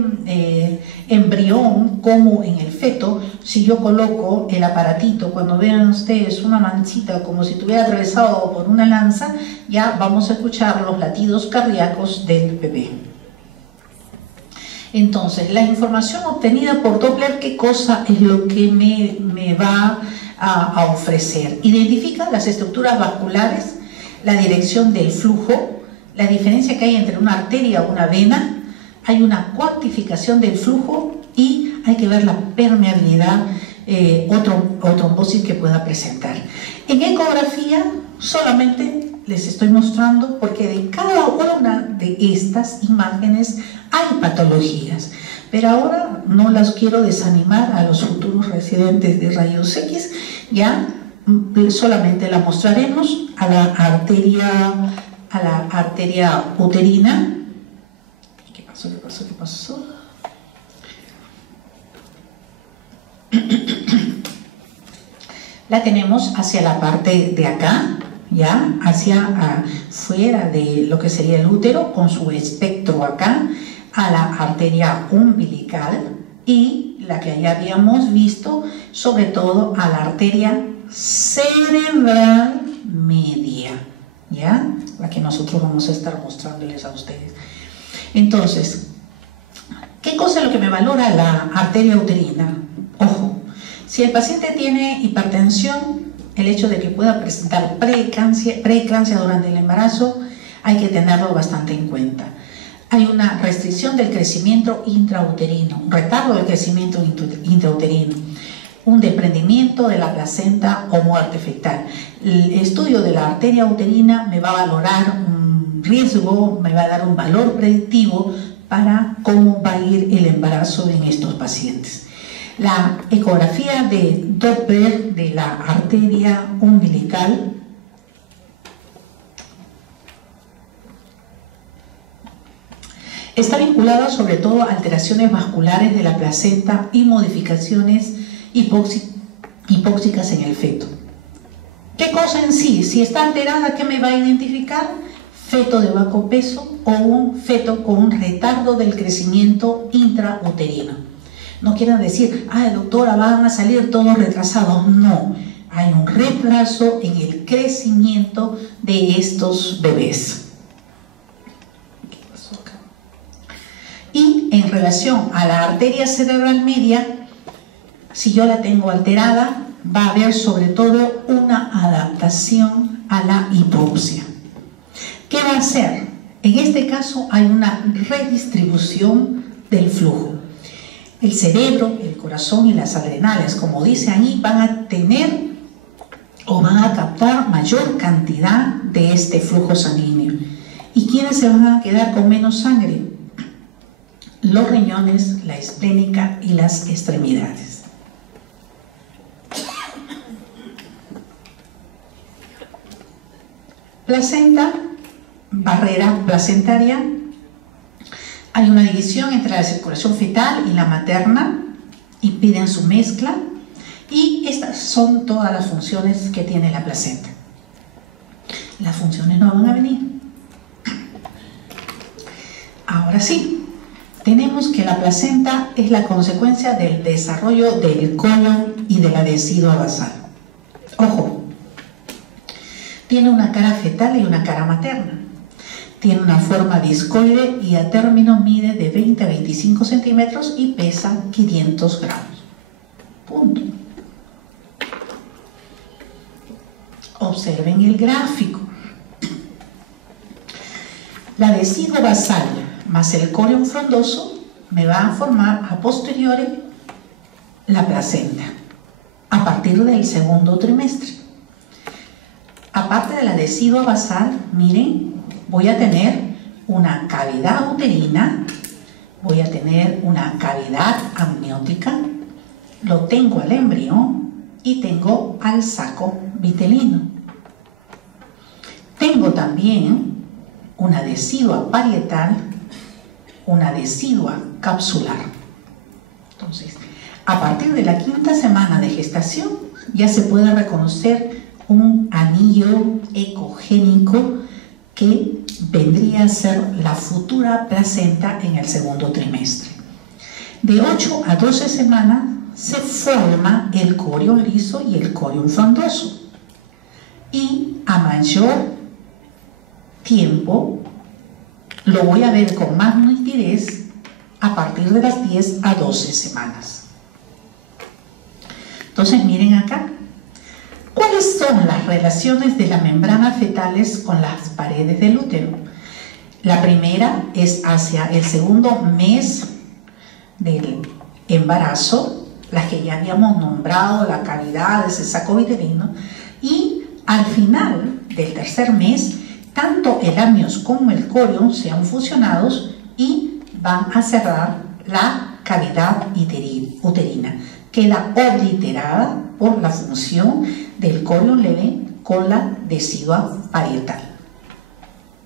embrión como en el feto, si yo coloco el aparatito, cuando vean ustedes una manchita como si estuviera atravesado por una lanza, ya vamos a escuchar los latidos cardíacos del bebé. Entonces, la información obtenida por Doppler, ¿qué cosa es lo que me va a ofrecer? Identifica las estructuras vasculares, la dirección del flujo, la diferencia que hay entre una arteria o una vena, hay una cuantificación del flujo y hay que ver la permeabilidad o trombosis que pueda presentar. En ecografía solamente les estoy mostrando porque de cada una de estas imágenes hay patologías, pero ahora no las quiero desanimar a los futuros residentes de rayos X, ya solamente la mostraremos a la arteria uterina. ¿Qué pasó? La tenemos hacia la parte de acá, ya hacia fuera de lo que sería el útero, con su espectro acá, a la arteria umbilical, y la que ya habíamos visto, sobre todo a la arteria cerebral media, ¿ya? La que nosotros vamos a estar mostrándoles a ustedes. Entonces, ¿qué cosa es lo que me valora la arteria uterina? Ojo, si el paciente tiene hipertensión, el hecho de que pueda presentar preeclampsia durante el embarazo, hay que tenerlo bastante en cuenta. Hay una restricción del crecimiento intrauterino, un retardo del crecimiento intrauterino, un desprendimiento de la placenta o muerte fetal. El estudio de la arteria uterina me va a valorar un riesgo, me va a dar un valor predictivo para cómo va a ir el embarazo en estos pacientes. La ecografía de Doppler de la arteria umbilical está vinculada sobre todo a alteraciones vasculares de la placenta y modificaciones hipóxicas en el feto. ¿Qué cosa en sí? Si está alterada, ¿qué me va a identificar? Feto de bajo peso o un feto con un retardo del crecimiento intrauterino. No quieren decir, doctora, van a salir todos retrasados. No, hay un retraso en el crecimiento de estos bebés. Y en relación a la arteria cerebral media, si yo la tengo alterada, va a haber sobre todo una adaptación a la hipoxia. ¿Qué va a hacer? En este caso hay una redistribución del flujo. El cerebro, el corazón y las adrenales, como dice ahí, van a tener o van a captar mayor cantidad de este flujo sanguíneo. ¿Y quiénes se van a quedar con menos sangre? Los riñones, la esplénica y las extremidades. Placenta, barrera placentaria. Hay una división entre la circulación fetal y la materna, impiden su mezcla, y estas son todas las funciones que tiene la placenta. Las funciones no van a venir. Ahora sí. Tenemos que la placenta es la consecuencia del desarrollo del colon y de la decidua basal. Ojo, tiene una cara fetal y una cara materna. Tiene una forma discoide y a término mide de 20 a 25 centímetros y pesa 500 gramos. Punto. Observen el gráfico. La decidua basal más el corium frondoso me va a formar a posteriori la placenta a partir del segundo trimestre. Aparte de la decidua basal, miren, voy a tener una cavidad uterina, voy a tener una cavidad amniótica, lo tengo al embrión y tengo al saco vitelino. Tengo también una decidua parietal, una decidua capsular. Entonces, a partir de la 5ª semana de gestación ya se puede reconocer un anillo ecogénico que vendría a ser la futura placenta en el segundo trimestre. De 8 a 12 semanas se forma el corium liso y el corium frondoso, y a mayor tiempo lo voy a ver con más nitidez a partir de las 10 a 12 semanas. Entonces miren acá, ¿cuáles son las relaciones de las membranas fetales con las paredes del útero? La primera es hacia el segundo mes del embarazo, las que ya habíamos nombrado, la cavidad, ese saco vitelino, y al final del tercer mes, tanto el amnios como el corion sean fusionados y van a cerrar la cavidad uterina, queda obliterada por la función del corion leve con la decidua parietal.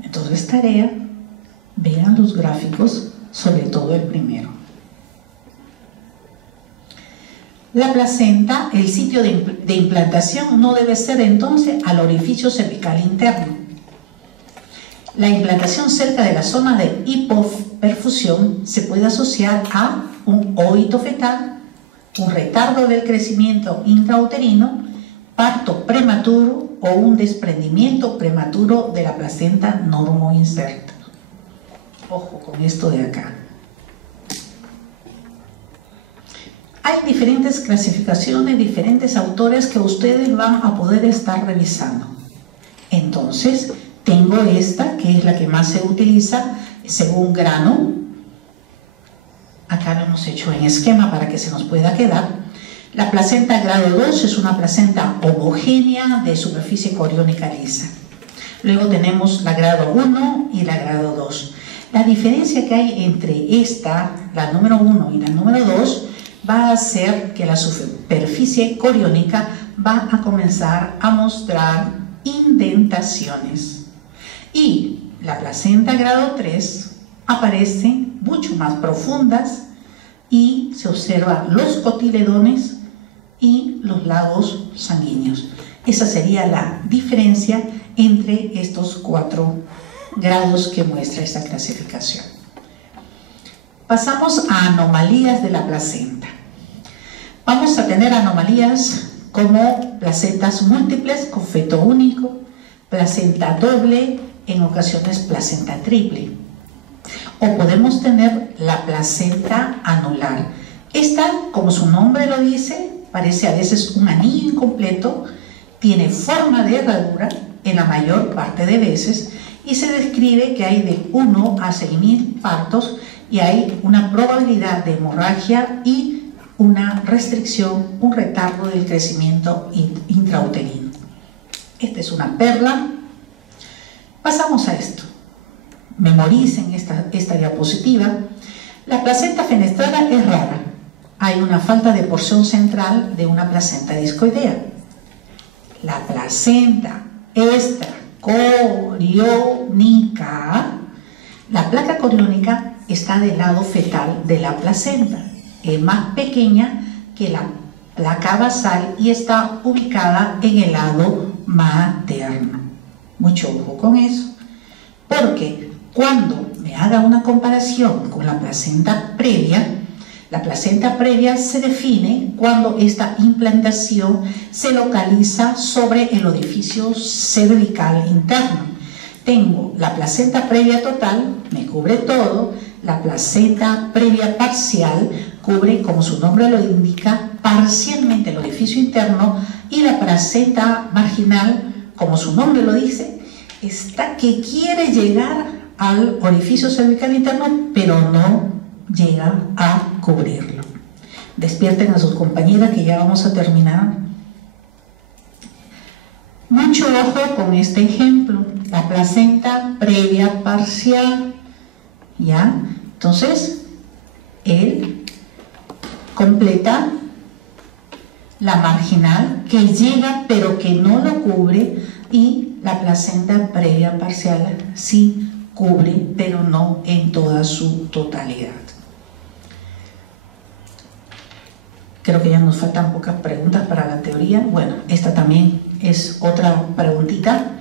Entonces, tarea, vean los gráficos, sobre todo el primero. La placenta, el sitio de implantación no debe ser entonces al orificio cervical interno. La implantación cerca de la zona de hipoperfusión se puede asociar a un óbito fetal, un retardo del crecimiento intrauterino, parto prematuro o un desprendimiento prematuro de la placenta normoinserta. Ojo con esto de acá. Hay diferentes clasificaciones, diferentes autores que ustedes van a poder estar revisando. Entonces, tengo esta, que es la que más se utiliza según grano. Acá lo hemos hecho en esquema para que se nos pueda quedar. La placenta grado 2 es una placenta homogénea de superficie coriónica lisa. Luego tenemos la grado 1 y la grado 2. La diferencia que hay entre esta, la número 1 y la número 2, va a hacer que la superficie coriónica va a comenzar a mostrar indentaciones. Y la placenta grado 3 aparecen mucho más profundas y se observan los cotiledones y los lagos sanguíneos. Esa sería la diferencia entre estos 4 grados que muestra esta clasificación. Pasamos a anomalías de la placenta. Vamos a tener anomalías como placentas múltiples con feto único, placenta doble, en ocasiones placenta triple. O podemos tener la placenta anular. Esta, como su nombre lo dice, parece a veces un anillo incompleto, tiene forma de herradura en la mayor parte de veces y se describe que hay de 1 a 6.000 partos y hay una probabilidad de hemorragia y una restricción, un retardo del crecimiento intrauterino. Esta es una perla. Pasamos a esto. Memoricen esta diapositiva. La placenta fenestrada es rara. Hay una falta de porción central de una placenta discoidea. La placenta extracoriónica, la placa coriónica está del lado fetal de la placenta. Es más pequeña que la placa basal y está ubicada en el lado materno. Mucho ojo con eso, porque cuando me haga una comparación con la placenta previa se define cuando esta implantación se localiza sobre el orificio cervical interno. Tengo la placenta previa total, me cubre todo. La placenta previa parcial cubre, como su nombre lo indica, parcialmente el orificio interno, y la placenta marginal, como su nombre lo dice, está que quiere llegar al orificio cervical interno, pero no llega a cubrirlo. Despierten a sus compañeras que ya vamos a terminar. Mucho ojo con este ejemplo, la placenta previa parcial. ¿Ya? Entonces, él completa la marginal que llega pero que no lo cubre, y la placenta previa parcial sí cubre pero no en toda su totalidad. Creo que ya nos faltan pocas preguntas para la teoría. Bueno, esta también es otra preguntita.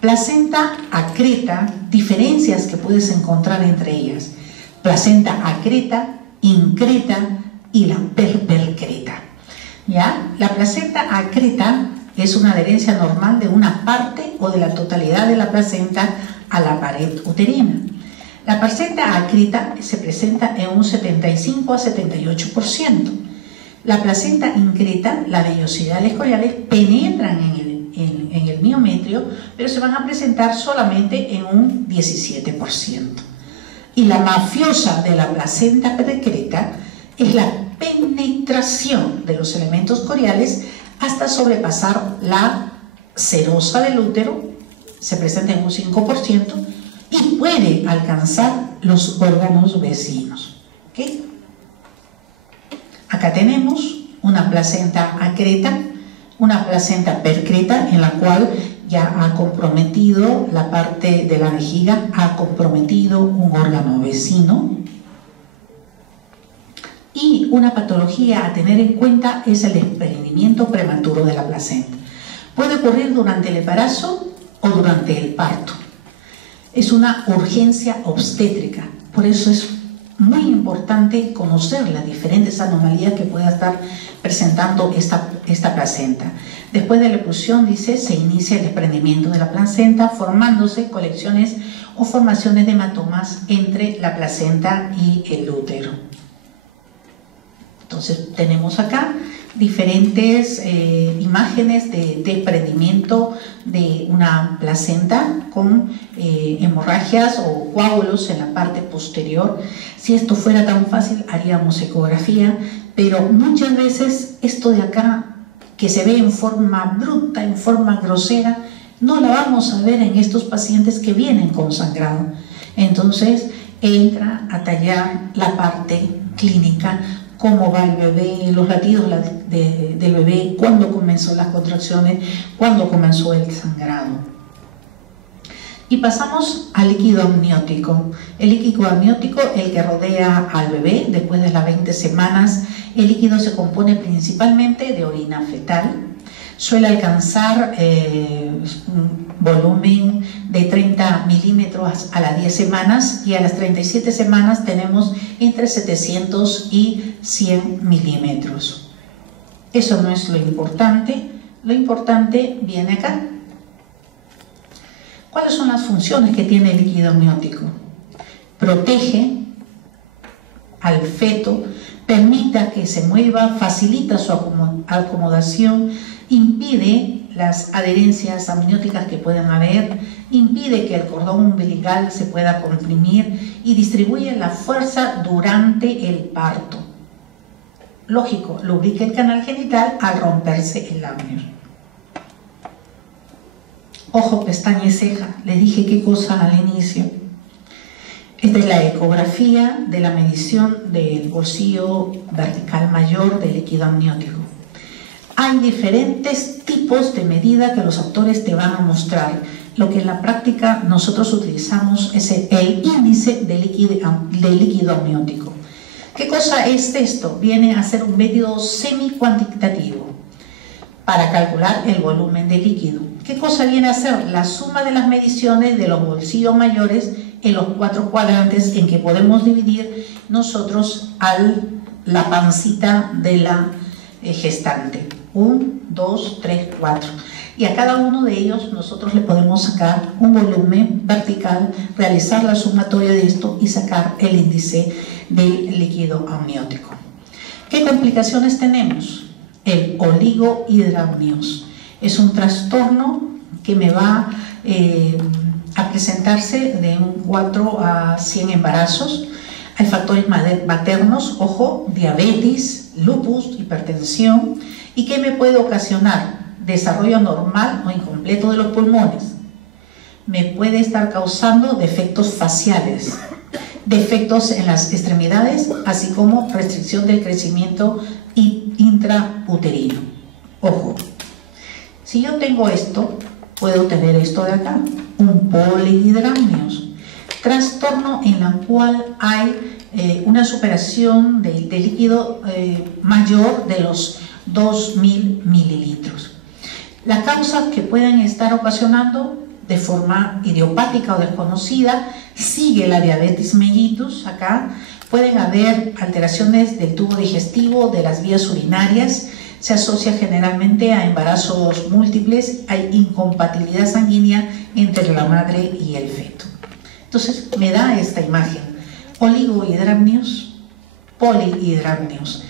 Placenta acreta, diferencias que puedes encontrar entre ellas. Placenta acreta, increta y la perpelcreta. ¿Ya? La placenta acreta es una adherencia normal de una parte o de la totalidad de la placenta a la pared uterina. La placenta acreta se presenta en un 75 a 78%. La placenta increta, las vellosidades coriales penetran en el miometrio, pero se van a presentar solamente en un 17%. Y la mafiosa de la placenta percreta es la penetración de los elementos coriales hasta sobrepasar la serosa del útero, se presenta en un 5%, y puede alcanzar los órganos vecinos. ¿Okay? Acá tenemos una placenta acreta, una placenta percreta, en la cual ya ha comprometido la parte de la vejiga, ha comprometido un órgano vecino. Y una patología a tener en cuenta es el desprendimiento prematuro de la placenta. Puede ocurrir durante el embarazo o durante el parto. Es una urgencia obstétrica, por eso es muy importante conocer las diferentes anomalías que pueda estar presentando esta placenta. Después de la efusión, dice, se inicia el desprendimiento de la placenta, formándose colecciones o formaciones de hematomas entre la placenta y el útero. Entonces tenemos acá diferentes imágenes de desprendimiento de una placenta con hemorragias o coágulos en la parte posterior. Si esto fuera tan fácil, haríamos ecografía, pero muchas veces esto de acá, que se ve en forma bruta, en forma grosera, no la vamos a ver en estos pacientes que vienen con sangrado. Entonces entra a tallar la parte clínica, cómo va el bebé, los latidos del bebé, cuándo comenzó las contracciones, cuándo comenzó el sangrado. Y pasamos al líquido amniótico. El líquido amniótico, el que rodea al bebé después de las 20 semanas, el líquido se compone principalmente de orina fetal. Suele alcanzar un volumen de 30 milímetros a las 10 semanas y a las 37 semanas tenemos entre 700 y 100 milímetros. Eso no es lo importante viene acá. ¿Cuáles son las funciones que tiene el líquido amniótico? Protege al feto, permite que se mueva, facilita su acomodación, impide las adherencias amnióticas que puedan haber, impide que el cordón umbilical se pueda comprimir y distribuye la fuerza durante el parto. Lógico, lubrica el canal genital al romperse el amnios. Ojo, pestaña y ceja, les dije qué cosa al inicio. Esta es la ecografía de la medición del bolsillo vertical mayor del líquido amniótico. Hay diferentes tipos de medida que los autores te van a mostrar. Lo que en la práctica nosotros utilizamos es el índice de líquido amniótico. ¿Qué cosa es esto? Viene a ser un método semi-cuantitativo para calcular el volumen de líquido. ¿Qué cosa viene a ser? La suma de las mediciones de los bolsillos mayores en los 4 cuadrantes en que podemos dividir nosotros la pancita de la gestante. 1, 2, 3, 4. Y a cada uno de ellos nosotros le podemos sacar un volumen vertical, realizar la sumatoria de esto y sacar el índice del líquido amniótico. ¿Qué complicaciones tenemos? El oligohidramnios. Es un trastorno que me va a presentarse de un 4 a 100 embarazos. Hay factores maternos, ojo, diabetes, lupus, hipertensión, y que me puede ocasionar desarrollo normal o incompleto de los pulmones. Me puede estar causando defectos faciales, defectos en las extremidades, así como restricción del crecimiento intrauterino. Ojo, si yo tengo esto, puedo tener esto de acá, un polihidramnios, trastorno en la cual hay una superación de líquido mayor de los 2000 mililitros. Las causas que pueden estar ocasionando de forma idiopática o desconocida, sigue la diabetes mellitus acá, pueden haber alteraciones del tubo digestivo, de las vías urinarias, se asocia generalmente a embarazos múltiples, hay incompatibilidad sanguínea entre la madre y el feto. Entonces me da esta imagen, oligohidramnios, polihidramnios.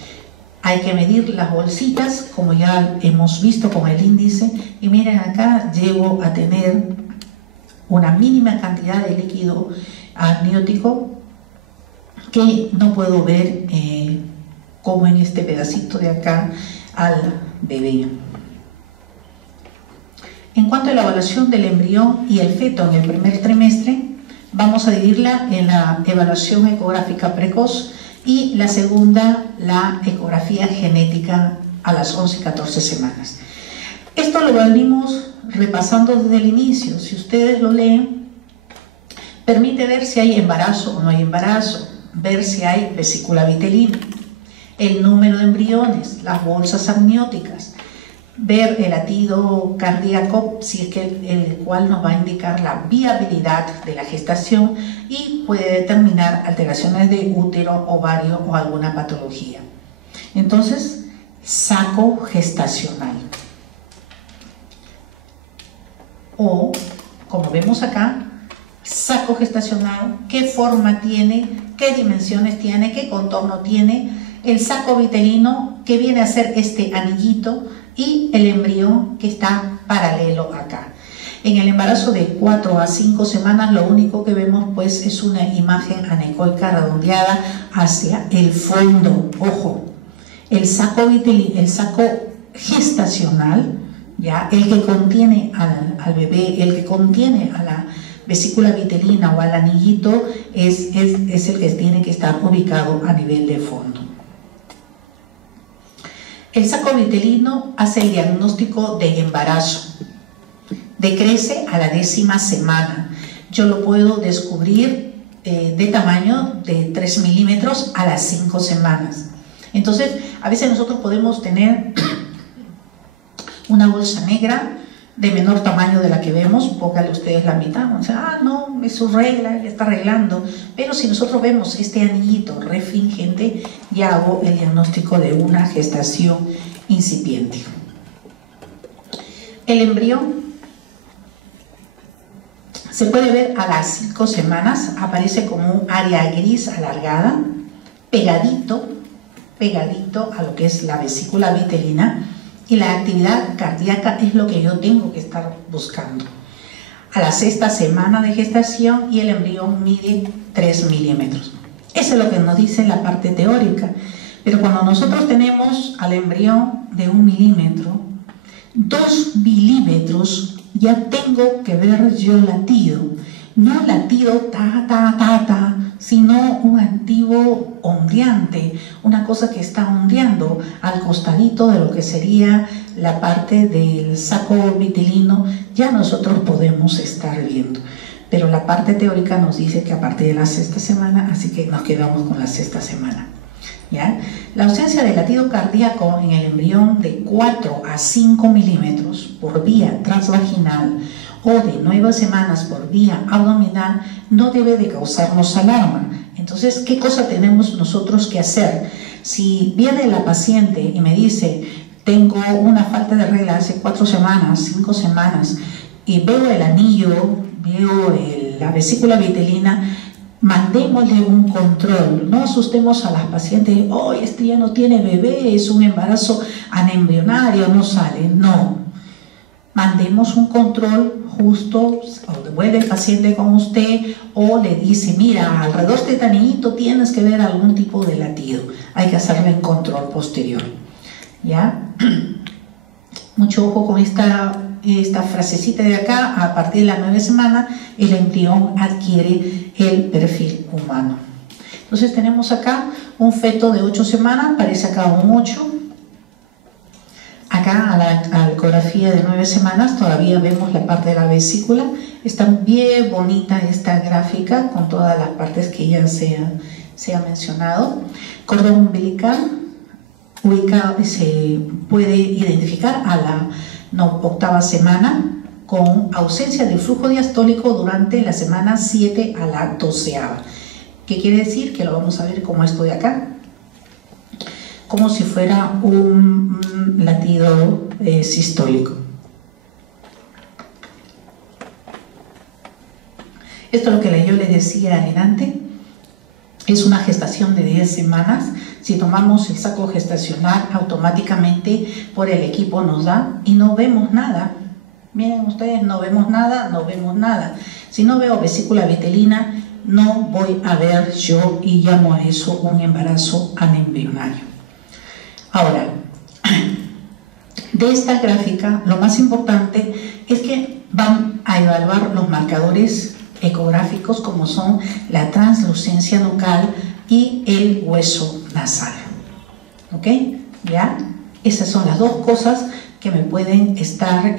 Hay que medir las bolsitas, como ya hemos visto con el índice, y miren acá, llego a tener una mínima cantidad de líquido amniótico que no puedo ver como en este pedacito de acá, al bebé. En cuanto a la evaluación del embrión y el feto en el primer trimestre, vamos a dividirla en la evaluación ecográfica precoz y la segunda, la ecografía genética a las 11 y 14 semanas. Esto lo venimos repasando desde el inicio. Si ustedes lo leen, permite ver si hay embarazo o no hay embarazo, ver si hay vesícula vitelina, el número de embriones, las bolsas amnióticas, ver el latido cardíaco, si es que el cual nos va a indicar la viabilidad de la gestación y puede determinar alteraciones de útero, ovario o alguna patología. Entonces, saco gestacional. O, como vemos acá, saco gestacional, qué forma tiene, qué dimensiones tiene, qué contorno tiene, el saco vitelino que viene a ser este anillito y el embrión que está paralelo acá. En el embarazo de 4 a 5 semanas lo único que vemos pues es una imagen anecoica redondeada hacia el fondo. Ojo, el saco vitelino, el saco gestacional, ya el que contiene al bebé, el que contiene a la vesícula vitelina o al anillito es el que tiene que estar ubicado a nivel de fondo. El saco vitelino hace el diagnóstico de embarazo. Decrece a la 10ª semana. Yo lo puedo descubrir de tamaño de 3 milímetros a las 5 semanas. Entonces, a veces nosotros podemos tener una bolsa negra de menor tamaño de la que vemos, póngale ustedes la mitad, o sea, no, es su regla, ya está arreglando, pero si nosotros vemos este anillito refringente, ya hago el diagnóstico de una gestación incipiente. El embrión se puede ver a las 5 semanas, aparece como un área gris alargada, pegadito a lo que es la vesícula vitelina, y la actividad cardíaca es lo que yo tengo que estar buscando. A la 6ª semana de gestación y el embrión mide 3 milímetros. Eso es lo que nos dice la parte teórica. Pero cuando nosotros tenemos al embrión de 1 milímetro, 2 milímetros, ya tengo que ver yo latido. No latido ta, sino un antiguo ondeante, una cosa que está ondeando al costadito de lo que sería la parte del saco vitelino, ya nosotros podemos estar viendo. Pero la parte teórica nos dice que a partir de la 6ª semana, así que nos quedamos con la 6ª semana. ¿Ya? La ausencia de latido cardíaco en el embrión de 4 a 5 milímetros por vía transvaginal o de 9 semanas por vía abdominal no debe de causarnos alarma. Entonces, ¿qué cosa tenemos nosotros que hacer? Si viene la paciente y me dice, tengo una falta de regla hace 4 semanas, 5 semanas, y veo el anillo, veo la vesícula vitelina, mandémosle un control, no asustemos a las pacientes, oh, este ya no tiene bebé, es un embarazo anembrionario, no sale, no. Mandemos un control justo, o vuelve el paciente con usted, o le dice, mira, alrededor de este anillito tienes que ver algún tipo de latido, hay que hacerle en control posterior, ¿ya? Mucho ojo con esta frasecita de acá, a partir de la 9 semana, el embrión adquiere el perfil humano. Entonces tenemos acá un feto de 8 semanas, parece acá un 8, acá a la ecografía de 9 semanas todavía vemos la parte de la vesícula. Está bien bonita esta gráfica con todas las partes que ya se ha mencionado. Cordón umbilical ubicado, se puede identificar a la 8ª semana con ausencia de flujo diastólico durante la semana 7 a la 12ª. ¿Qué quiere decir? Que lo vamos a ver como esto de acá, como si fuera un latido sistólico. Esto es lo que yo les decía adelante, es una gestación de 10 semanas. Si tomamos el saco gestacional, automáticamente por el equipo nos da y no vemos nada. Miren ustedes, no vemos nada, no vemos nada. Si no veo vesícula vitelina, no voy a ver yo, y llamo a eso un embarazo anembrionario. Ahora, de esta gráfica, lo más importante es que van a evaluar los marcadores ecográficos como son la translucencia nucal y el hueso nasal. ¿Ok? ¿Ya? Esas son las dos cosas que me pueden estar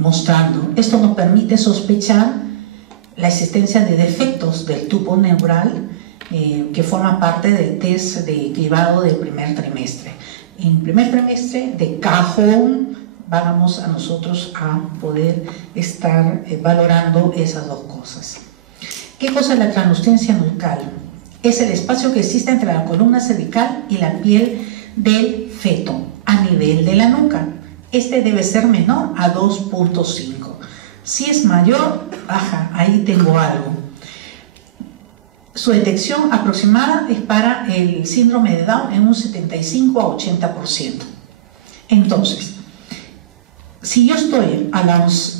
mostrando. Esto nos permite sospechar la existencia de defectos del tubo neural que forma parte del test de cribado del primer trimestre. En primer trimestre, de cajón, vamos a nosotros a poder estar valorando esas dos cosas. ¿Qué cosa es la translucencia nucal? Es el espacio que existe entre la columna cervical y la piel del feto a nivel de la nuca. Este debe ser menor a 2.5. Si es mayor, baja, ahí tengo algo. Su detección aproximada es para el síndrome de Down en un 75 a 80%. Entonces, si yo estoy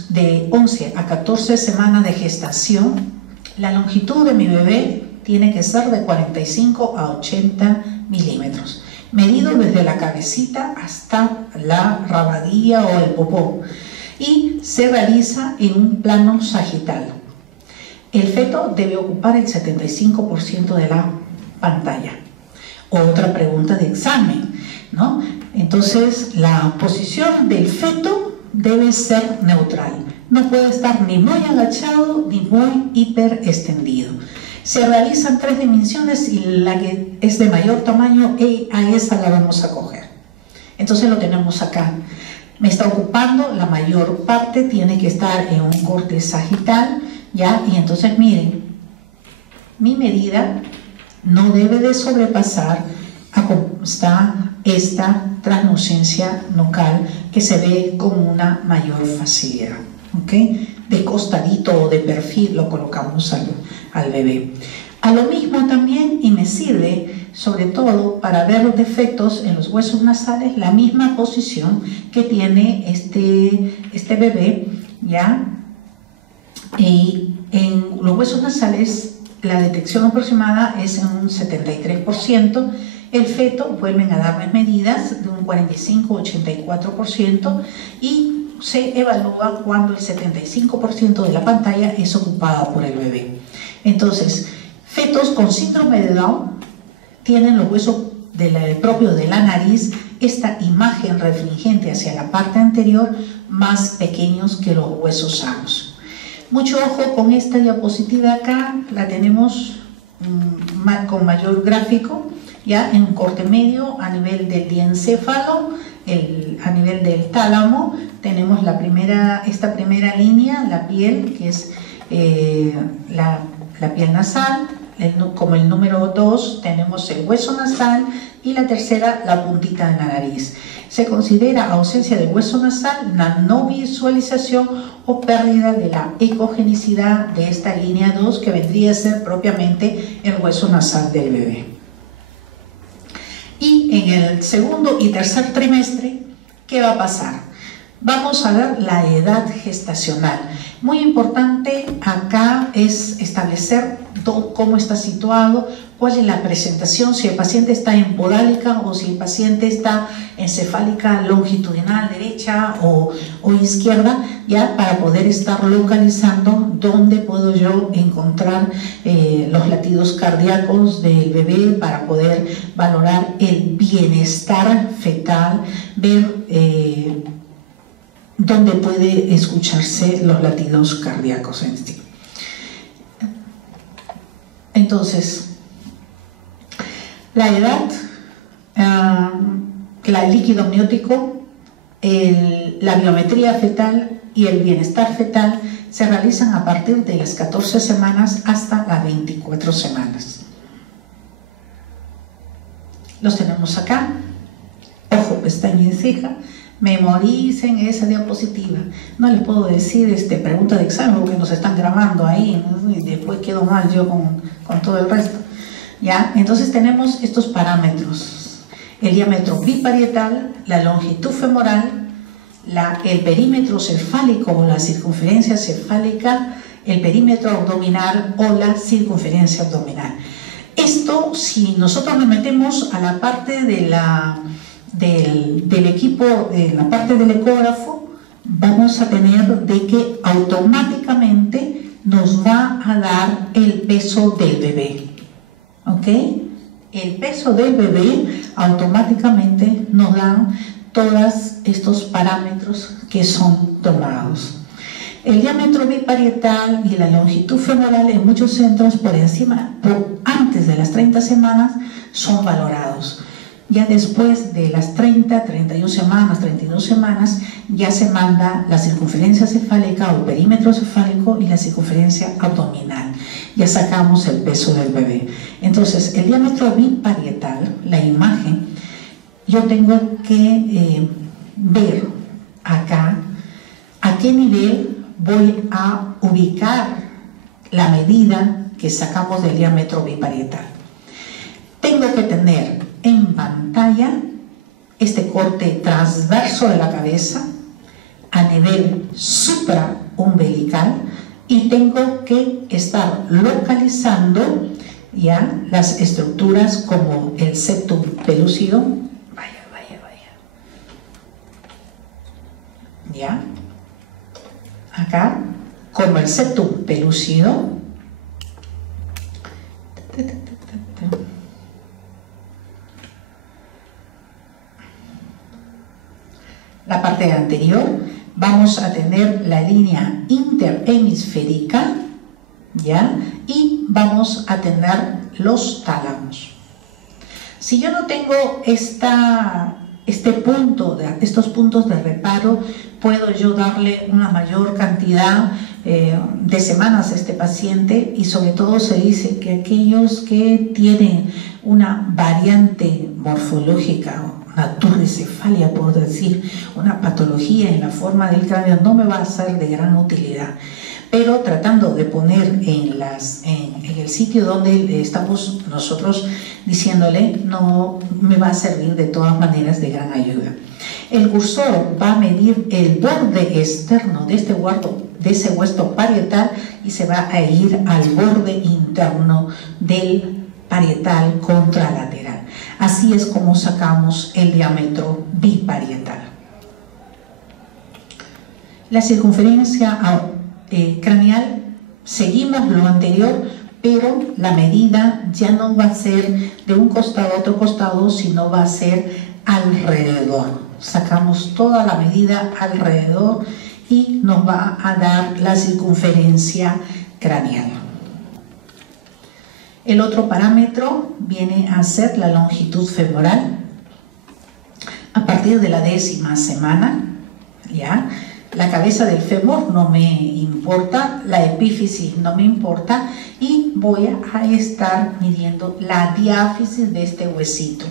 de 11 a 14 semanas de gestación, la longitud de mi bebé tiene que ser de 45 a 80 milímetros, medido desde la cabecita hasta la rabadilla o el popó, y se realiza en un plano sagital. El feto debe ocupar el 75% de la pantalla. Otra pregunta de examen, ¿no? Entonces, la posición del feto debe ser neutral. No puede estar ni muy agachado ni muy hiper extendido. Se realizan 3 dimensiones y la que es de mayor tamaño, a esa la vamos a coger. Entonces lo tenemos acá. Me está ocupando, la mayor parte tiene que estar en un corte sagital, ¿ya? Y entonces miren, mi medida no debe de sobrepasar a cómo está esta translucencia nucal que se ve con una mayor facilidad, ¿ok? De costadito o de perfil lo colocamos al bebé. A lo mismo también, y me sirve sobre todo para ver los defectos en los huesos nasales, la misma posición que tiene este bebé, ¿ya? Y en los huesos nasales la detección aproximada es en un 73%, el feto vuelven a darles medidas de un 45-84% y se evalúa cuando el 75% de la pantalla es ocupada por el bebé. Entonces, fetos con síndrome de Down tienen los huesos propios de la nariz, esta imagen refringente hacia la parte anterior, más pequeños que los huesos sanos. Mucho ojo con esta diapositiva acá, la tenemos con mayor gráfico, ya en corte medio a nivel del diencéfalo, a nivel del tálamo, tenemos esta primera línea, la piel, que es la piel nasal, como el número 2 tenemos el hueso nasal y la tercera la puntita de la nariz. Se considera ausencia de hueso nasal, la no visualización o pérdida de la ecogenicidad de esta línea 2 que vendría a ser propiamente el hueso nasal del bebé. Y en el segundo y tercer trimestre, ¿qué va a pasar? Vamos a ver la edad gestacional. Muy importante acá es establecer cómo está situado, cuál es la presentación, si el paciente está en podálica o si el paciente está en cefálica longitudinal derecha o izquierda, ya para poder estar localizando dónde puedo yo encontrar los latidos cardíacos del bebé para poder valorar el bienestar fetal, ver dónde puede escucharse los latidos cardíacos en sí. Entonces, la edad, el líquido amniótico, la biometría fetal y el bienestar fetal se realizan a partir de las 14 semanas hasta las 24 semanas. Los tenemos acá. Ojo, pestaña y ceja. Memoricen esa diapositiva. No les puedo decir pregunta de examen porque nos están grabando ahí, ¿no? Y después quedo mal yo con todo el resto. ¿Ya? Entonces tenemos estos parámetros: el diámetro biparietal, la longitud femoral, el perímetro cefálico o la circunferencia cefálica, el perímetro abdominal o la circunferencia abdominal. Esto, si nosotros nos metemos a la parte del equipo, en la parte del ecógrafo, vamos a tener de que automáticamente nos va a dar el peso del bebé. ¿Ok? El peso del bebé automáticamente nos dan todos estos parámetros que son tomados. El diámetro biparietal y la longitud femoral en muchos centros antes de las 30 semanas son valorados. Ya después de las 30, 31 semanas, 32 semanas, ya se manda la circunferencia cefálica o perímetro cefálico y la circunferencia abdominal. Ya sacamos el peso del bebé. Entonces, el diámetro biparietal, la imagen, yo tengo que ver acá a qué nivel voy a ubicar la medida que sacamos del diámetro biparietal. Tengo que tener en pantalla este corte transverso de la cabeza a nivel supraumbilical y tengo que estar localizando ya las estructuras como el septum pelúcido. Vaya. ¿Ya? Acá, como el septum pelúcido, la parte anterior, vamos a tener la línea interhemisférica, ¿ya? Y vamos a tener los tálamos. Si yo no tengo estos puntos de reparo, puedo yo darle una mayor cantidad de semanas a este paciente, y sobre todo se dice que aquellos que tienen una variante morfológica, una turricefalia, por decir, una patología en la forma del cráneo, no me va a ser de gran utilidad. Pero tratando de poner en el sitio donde estamos nosotros diciéndole, no me va a servir de todas maneras de gran ayuda. El cursor va a medir el borde externo de ese hueso parietal y se va a ir al borde interno del parietal contralateral. Así es como sacamos el diámetro biparietal. La circunferencia craneal, seguimos lo anterior, pero la medida ya no va a ser de un costado a otro costado, sino va a ser alrededor. Sacamos toda la medida alrededor y nos va a dar la circunferencia craneal. El otro parámetro viene a ser la longitud femoral. A partir de la 10ª semana, ¿ya? La cabeza del fémur no me importa, la epífisis no me importa, y voy a estar midiendo la diáfisis de este huesito,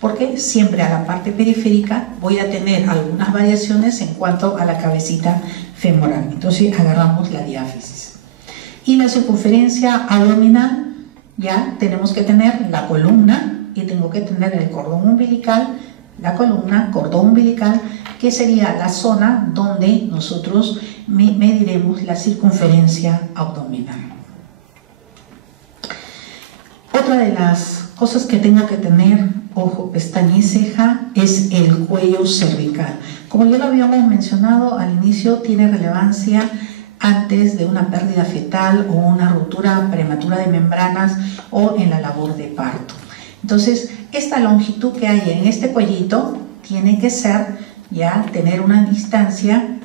porque siempre a la parte periférica voy a tener algunas variaciones en cuanto a la cabecita femoral. Entonces agarramos la diáfisis. Y la circunferencia abdominal, ya tenemos que tener la columna y tengo que tener el cordón umbilical, la columna, cordón umbilical, que sería la zona donde nosotros mediremos la circunferencia abdominal. Otra de las cosas que tengo que tener, ojo, pestaña y ceja, es el cuello cervical. Como ya lo habíamos mencionado al inicio, tiene relevancia antes de una pérdida fetal o una ruptura prematura de membranas o en la labor de parto. Entonces, esta longitud que hay en este cuellito tiene que ser, ya, tener una distancia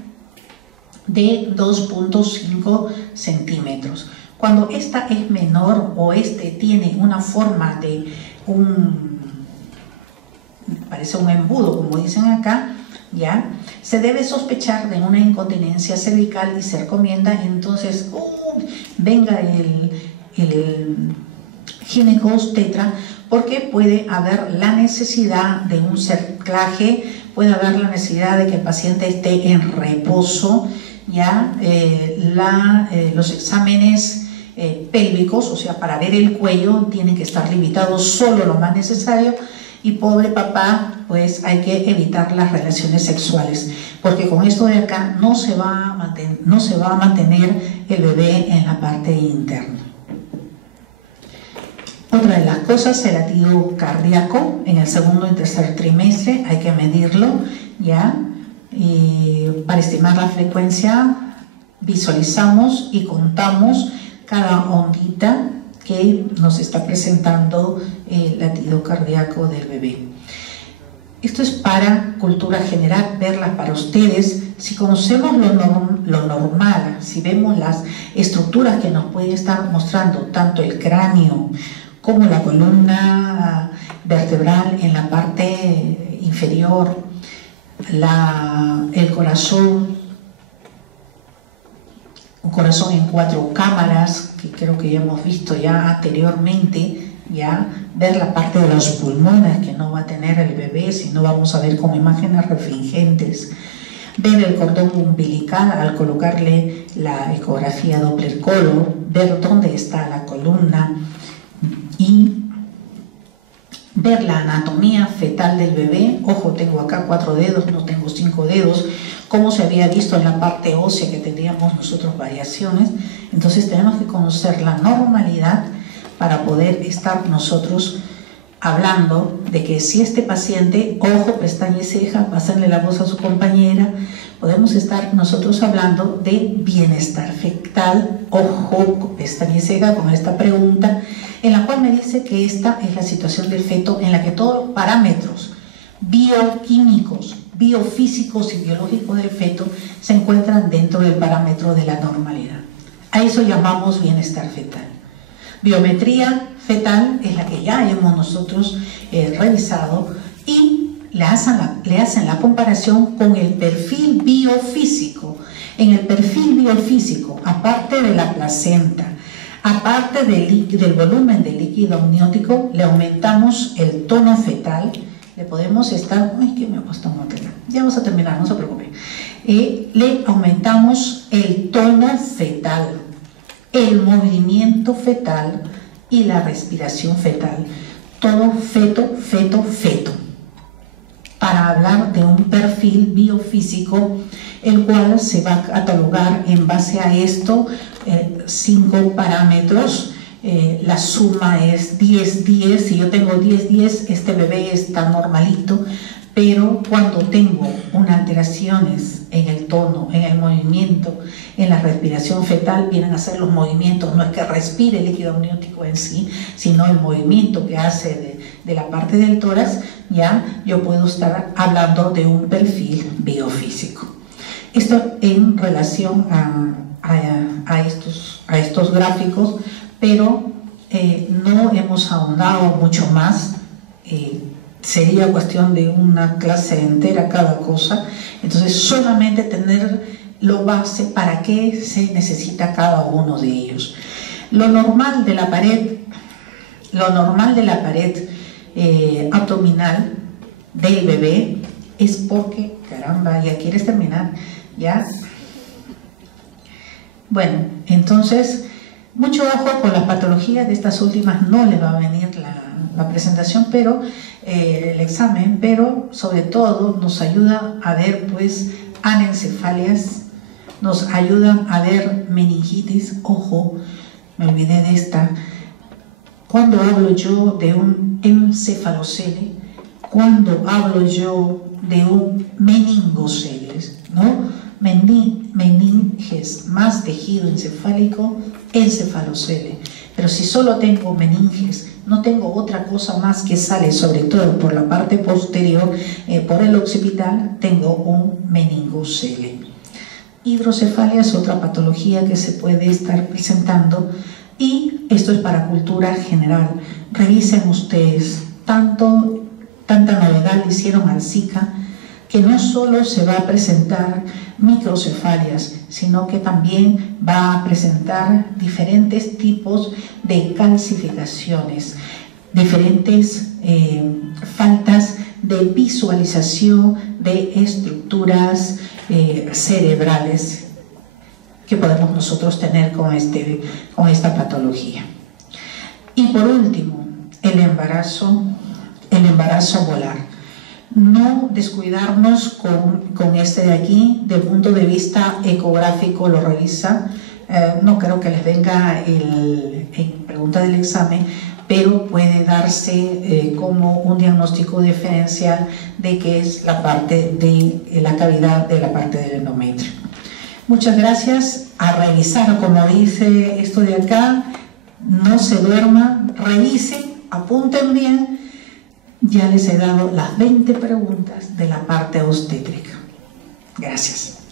de 2.5 centímetros. Cuando esta es menor o tiene una forma de parece un embudo, como dicen acá, ya, se debe sospechar de una incontinencia cervical y se recomienda entonces venga el ginecobstetra, porque puede haber la necesidad de un cerclaje, puede haber la necesidad de que el paciente esté en reposo, ya. Los exámenes pélvicos, o sea, para ver el cuello, tienen que estar limitados solo lo más necesario, y pobre papá, pues hay que evitar las relaciones sexuales, porque con esto de acá no se va a mantener el bebé en la parte interna. Otra de las cosas, el latido cardíaco en el segundo y tercer trimestre, hay que medirlo, ¿ya? Para estimar la frecuencia, visualizamos y contamos cada ondita que nos está presentando el latido cardíaco del bebé. Esto es para cultura general, verla para ustedes. Si conocemos lo normal, si vemos las estructuras que nos pueden estar mostrando, tanto el cráneo como la columna vertebral en la parte inferior, el corazón, un corazón en 4 cámaras, que creo que ya hemos visto ya anteriormente, ya ver la parte de los pulmones que no va a tener el bebé, sino vamos a ver con imágenes refringentes, ver el cordón umbilical al colocarle la ecografía Doppler color, ver dónde está la columna y ver la anatomía fetal del bebé. Ojo, tengo acá 4 dedos, no tengo 5 dedos, como se había visto en la parte ósea que tendríamos nosotros variaciones. Entonces tenemos que conocer la normalidad para poder estar nosotros hablando de que si este paciente, ojo, pestaña y ceja, pásenle la voz a su compañera, podemos estar nosotros hablando de bienestar fetal, ojo, pestaña y ceja, con esta pregunta, en la cual me dice que esta es la situación del feto en la que todos los parámetros bioquímicos, biofísicos y biológicos del feto se encuentran dentro del parámetro de la normalidad. A eso llamamos bienestar fetal. Biometría fetal es la que ya hemos nosotros revisado y le hacen la comparación con el perfil biofísico. En el perfil biofísico, aparte de la placenta, aparte del volumen de líquido amniótico, le aumentamos el tono fetal. Le podemos estar... ¡Ay, que me ha puesto material! Ya vamos a terminar, no se preocupe. Le aumentamos el tono fetal, el movimiento fetal y la respiración fetal. Todo feto, feto, feto. Para hablar de un perfil biofísico, el cual se va a catalogar en base a esto, 5 parámetros. La suma es 10-10. Si yo tengo 10-10, este bebé está normalito, pero cuando tengo unas alteraciones en el tono, en el movimiento, en la respiración fetal, vienen a ser los movimientos, no es que respire el líquido amniótico en sí, sino el movimiento que hace de la parte del tórax, ya yo puedo estar hablando de un perfil biofísico. Esto en relación a estos gráficos, pero no hemos ahondado mucho más. Sería cuestión de una clase entera cada cosa. Entonces solamente tener lo base para qué se necesita cada uno de ellos. Lo normal de la pared abdominal del bebé es porque, caramba, ya quieres terminar, ya. Bueno, entonces mucho ojo con las patologías de estas últimas, no les va a venir la presentación, pero el examen, pero sobre todo nos ayuda a ver pues anencefalias, nos ayudan a ver meningitis. Ojo, me olvidé de esta. Cuando hablo yo de un encefalocele, cuando hablo yo de un meningoceles, ¿no? Meninges más tejido encefálico, encefalocele. Pero si solo tengo meninges, no tengo otra cosa más que sale, sobre todo por la parte posterior, por el occipital, tengo un meningocele. Hidrocefalia es otra patología que se puede estar presentando, y esto es para cultura general. Revisen ustedes, tanta novedad le hicieron al Zika, que no solo se va a presentar microcefalias, sino que también va a presentar diferentes tipos de calcificaciones, diferentes faltas de visualización de estructuras cerebrales que podemos nosotros tener con esta patología. Y por último, el embarazo volar. No descuidarnos con este de aquí. Del punto de vista ecográfico lo revisa. No creo que les venga en pregunta del examen, pero puede darse como un diagnóstico diferencial de que es la parte de la cavidad de la parte del endometrio. Muchas gracias. A revisar, como dice esto de acá, no se duerman, revisen, apunten bien. Ya les he dado las 20 preguntas de la parte obstétrica. Gracias.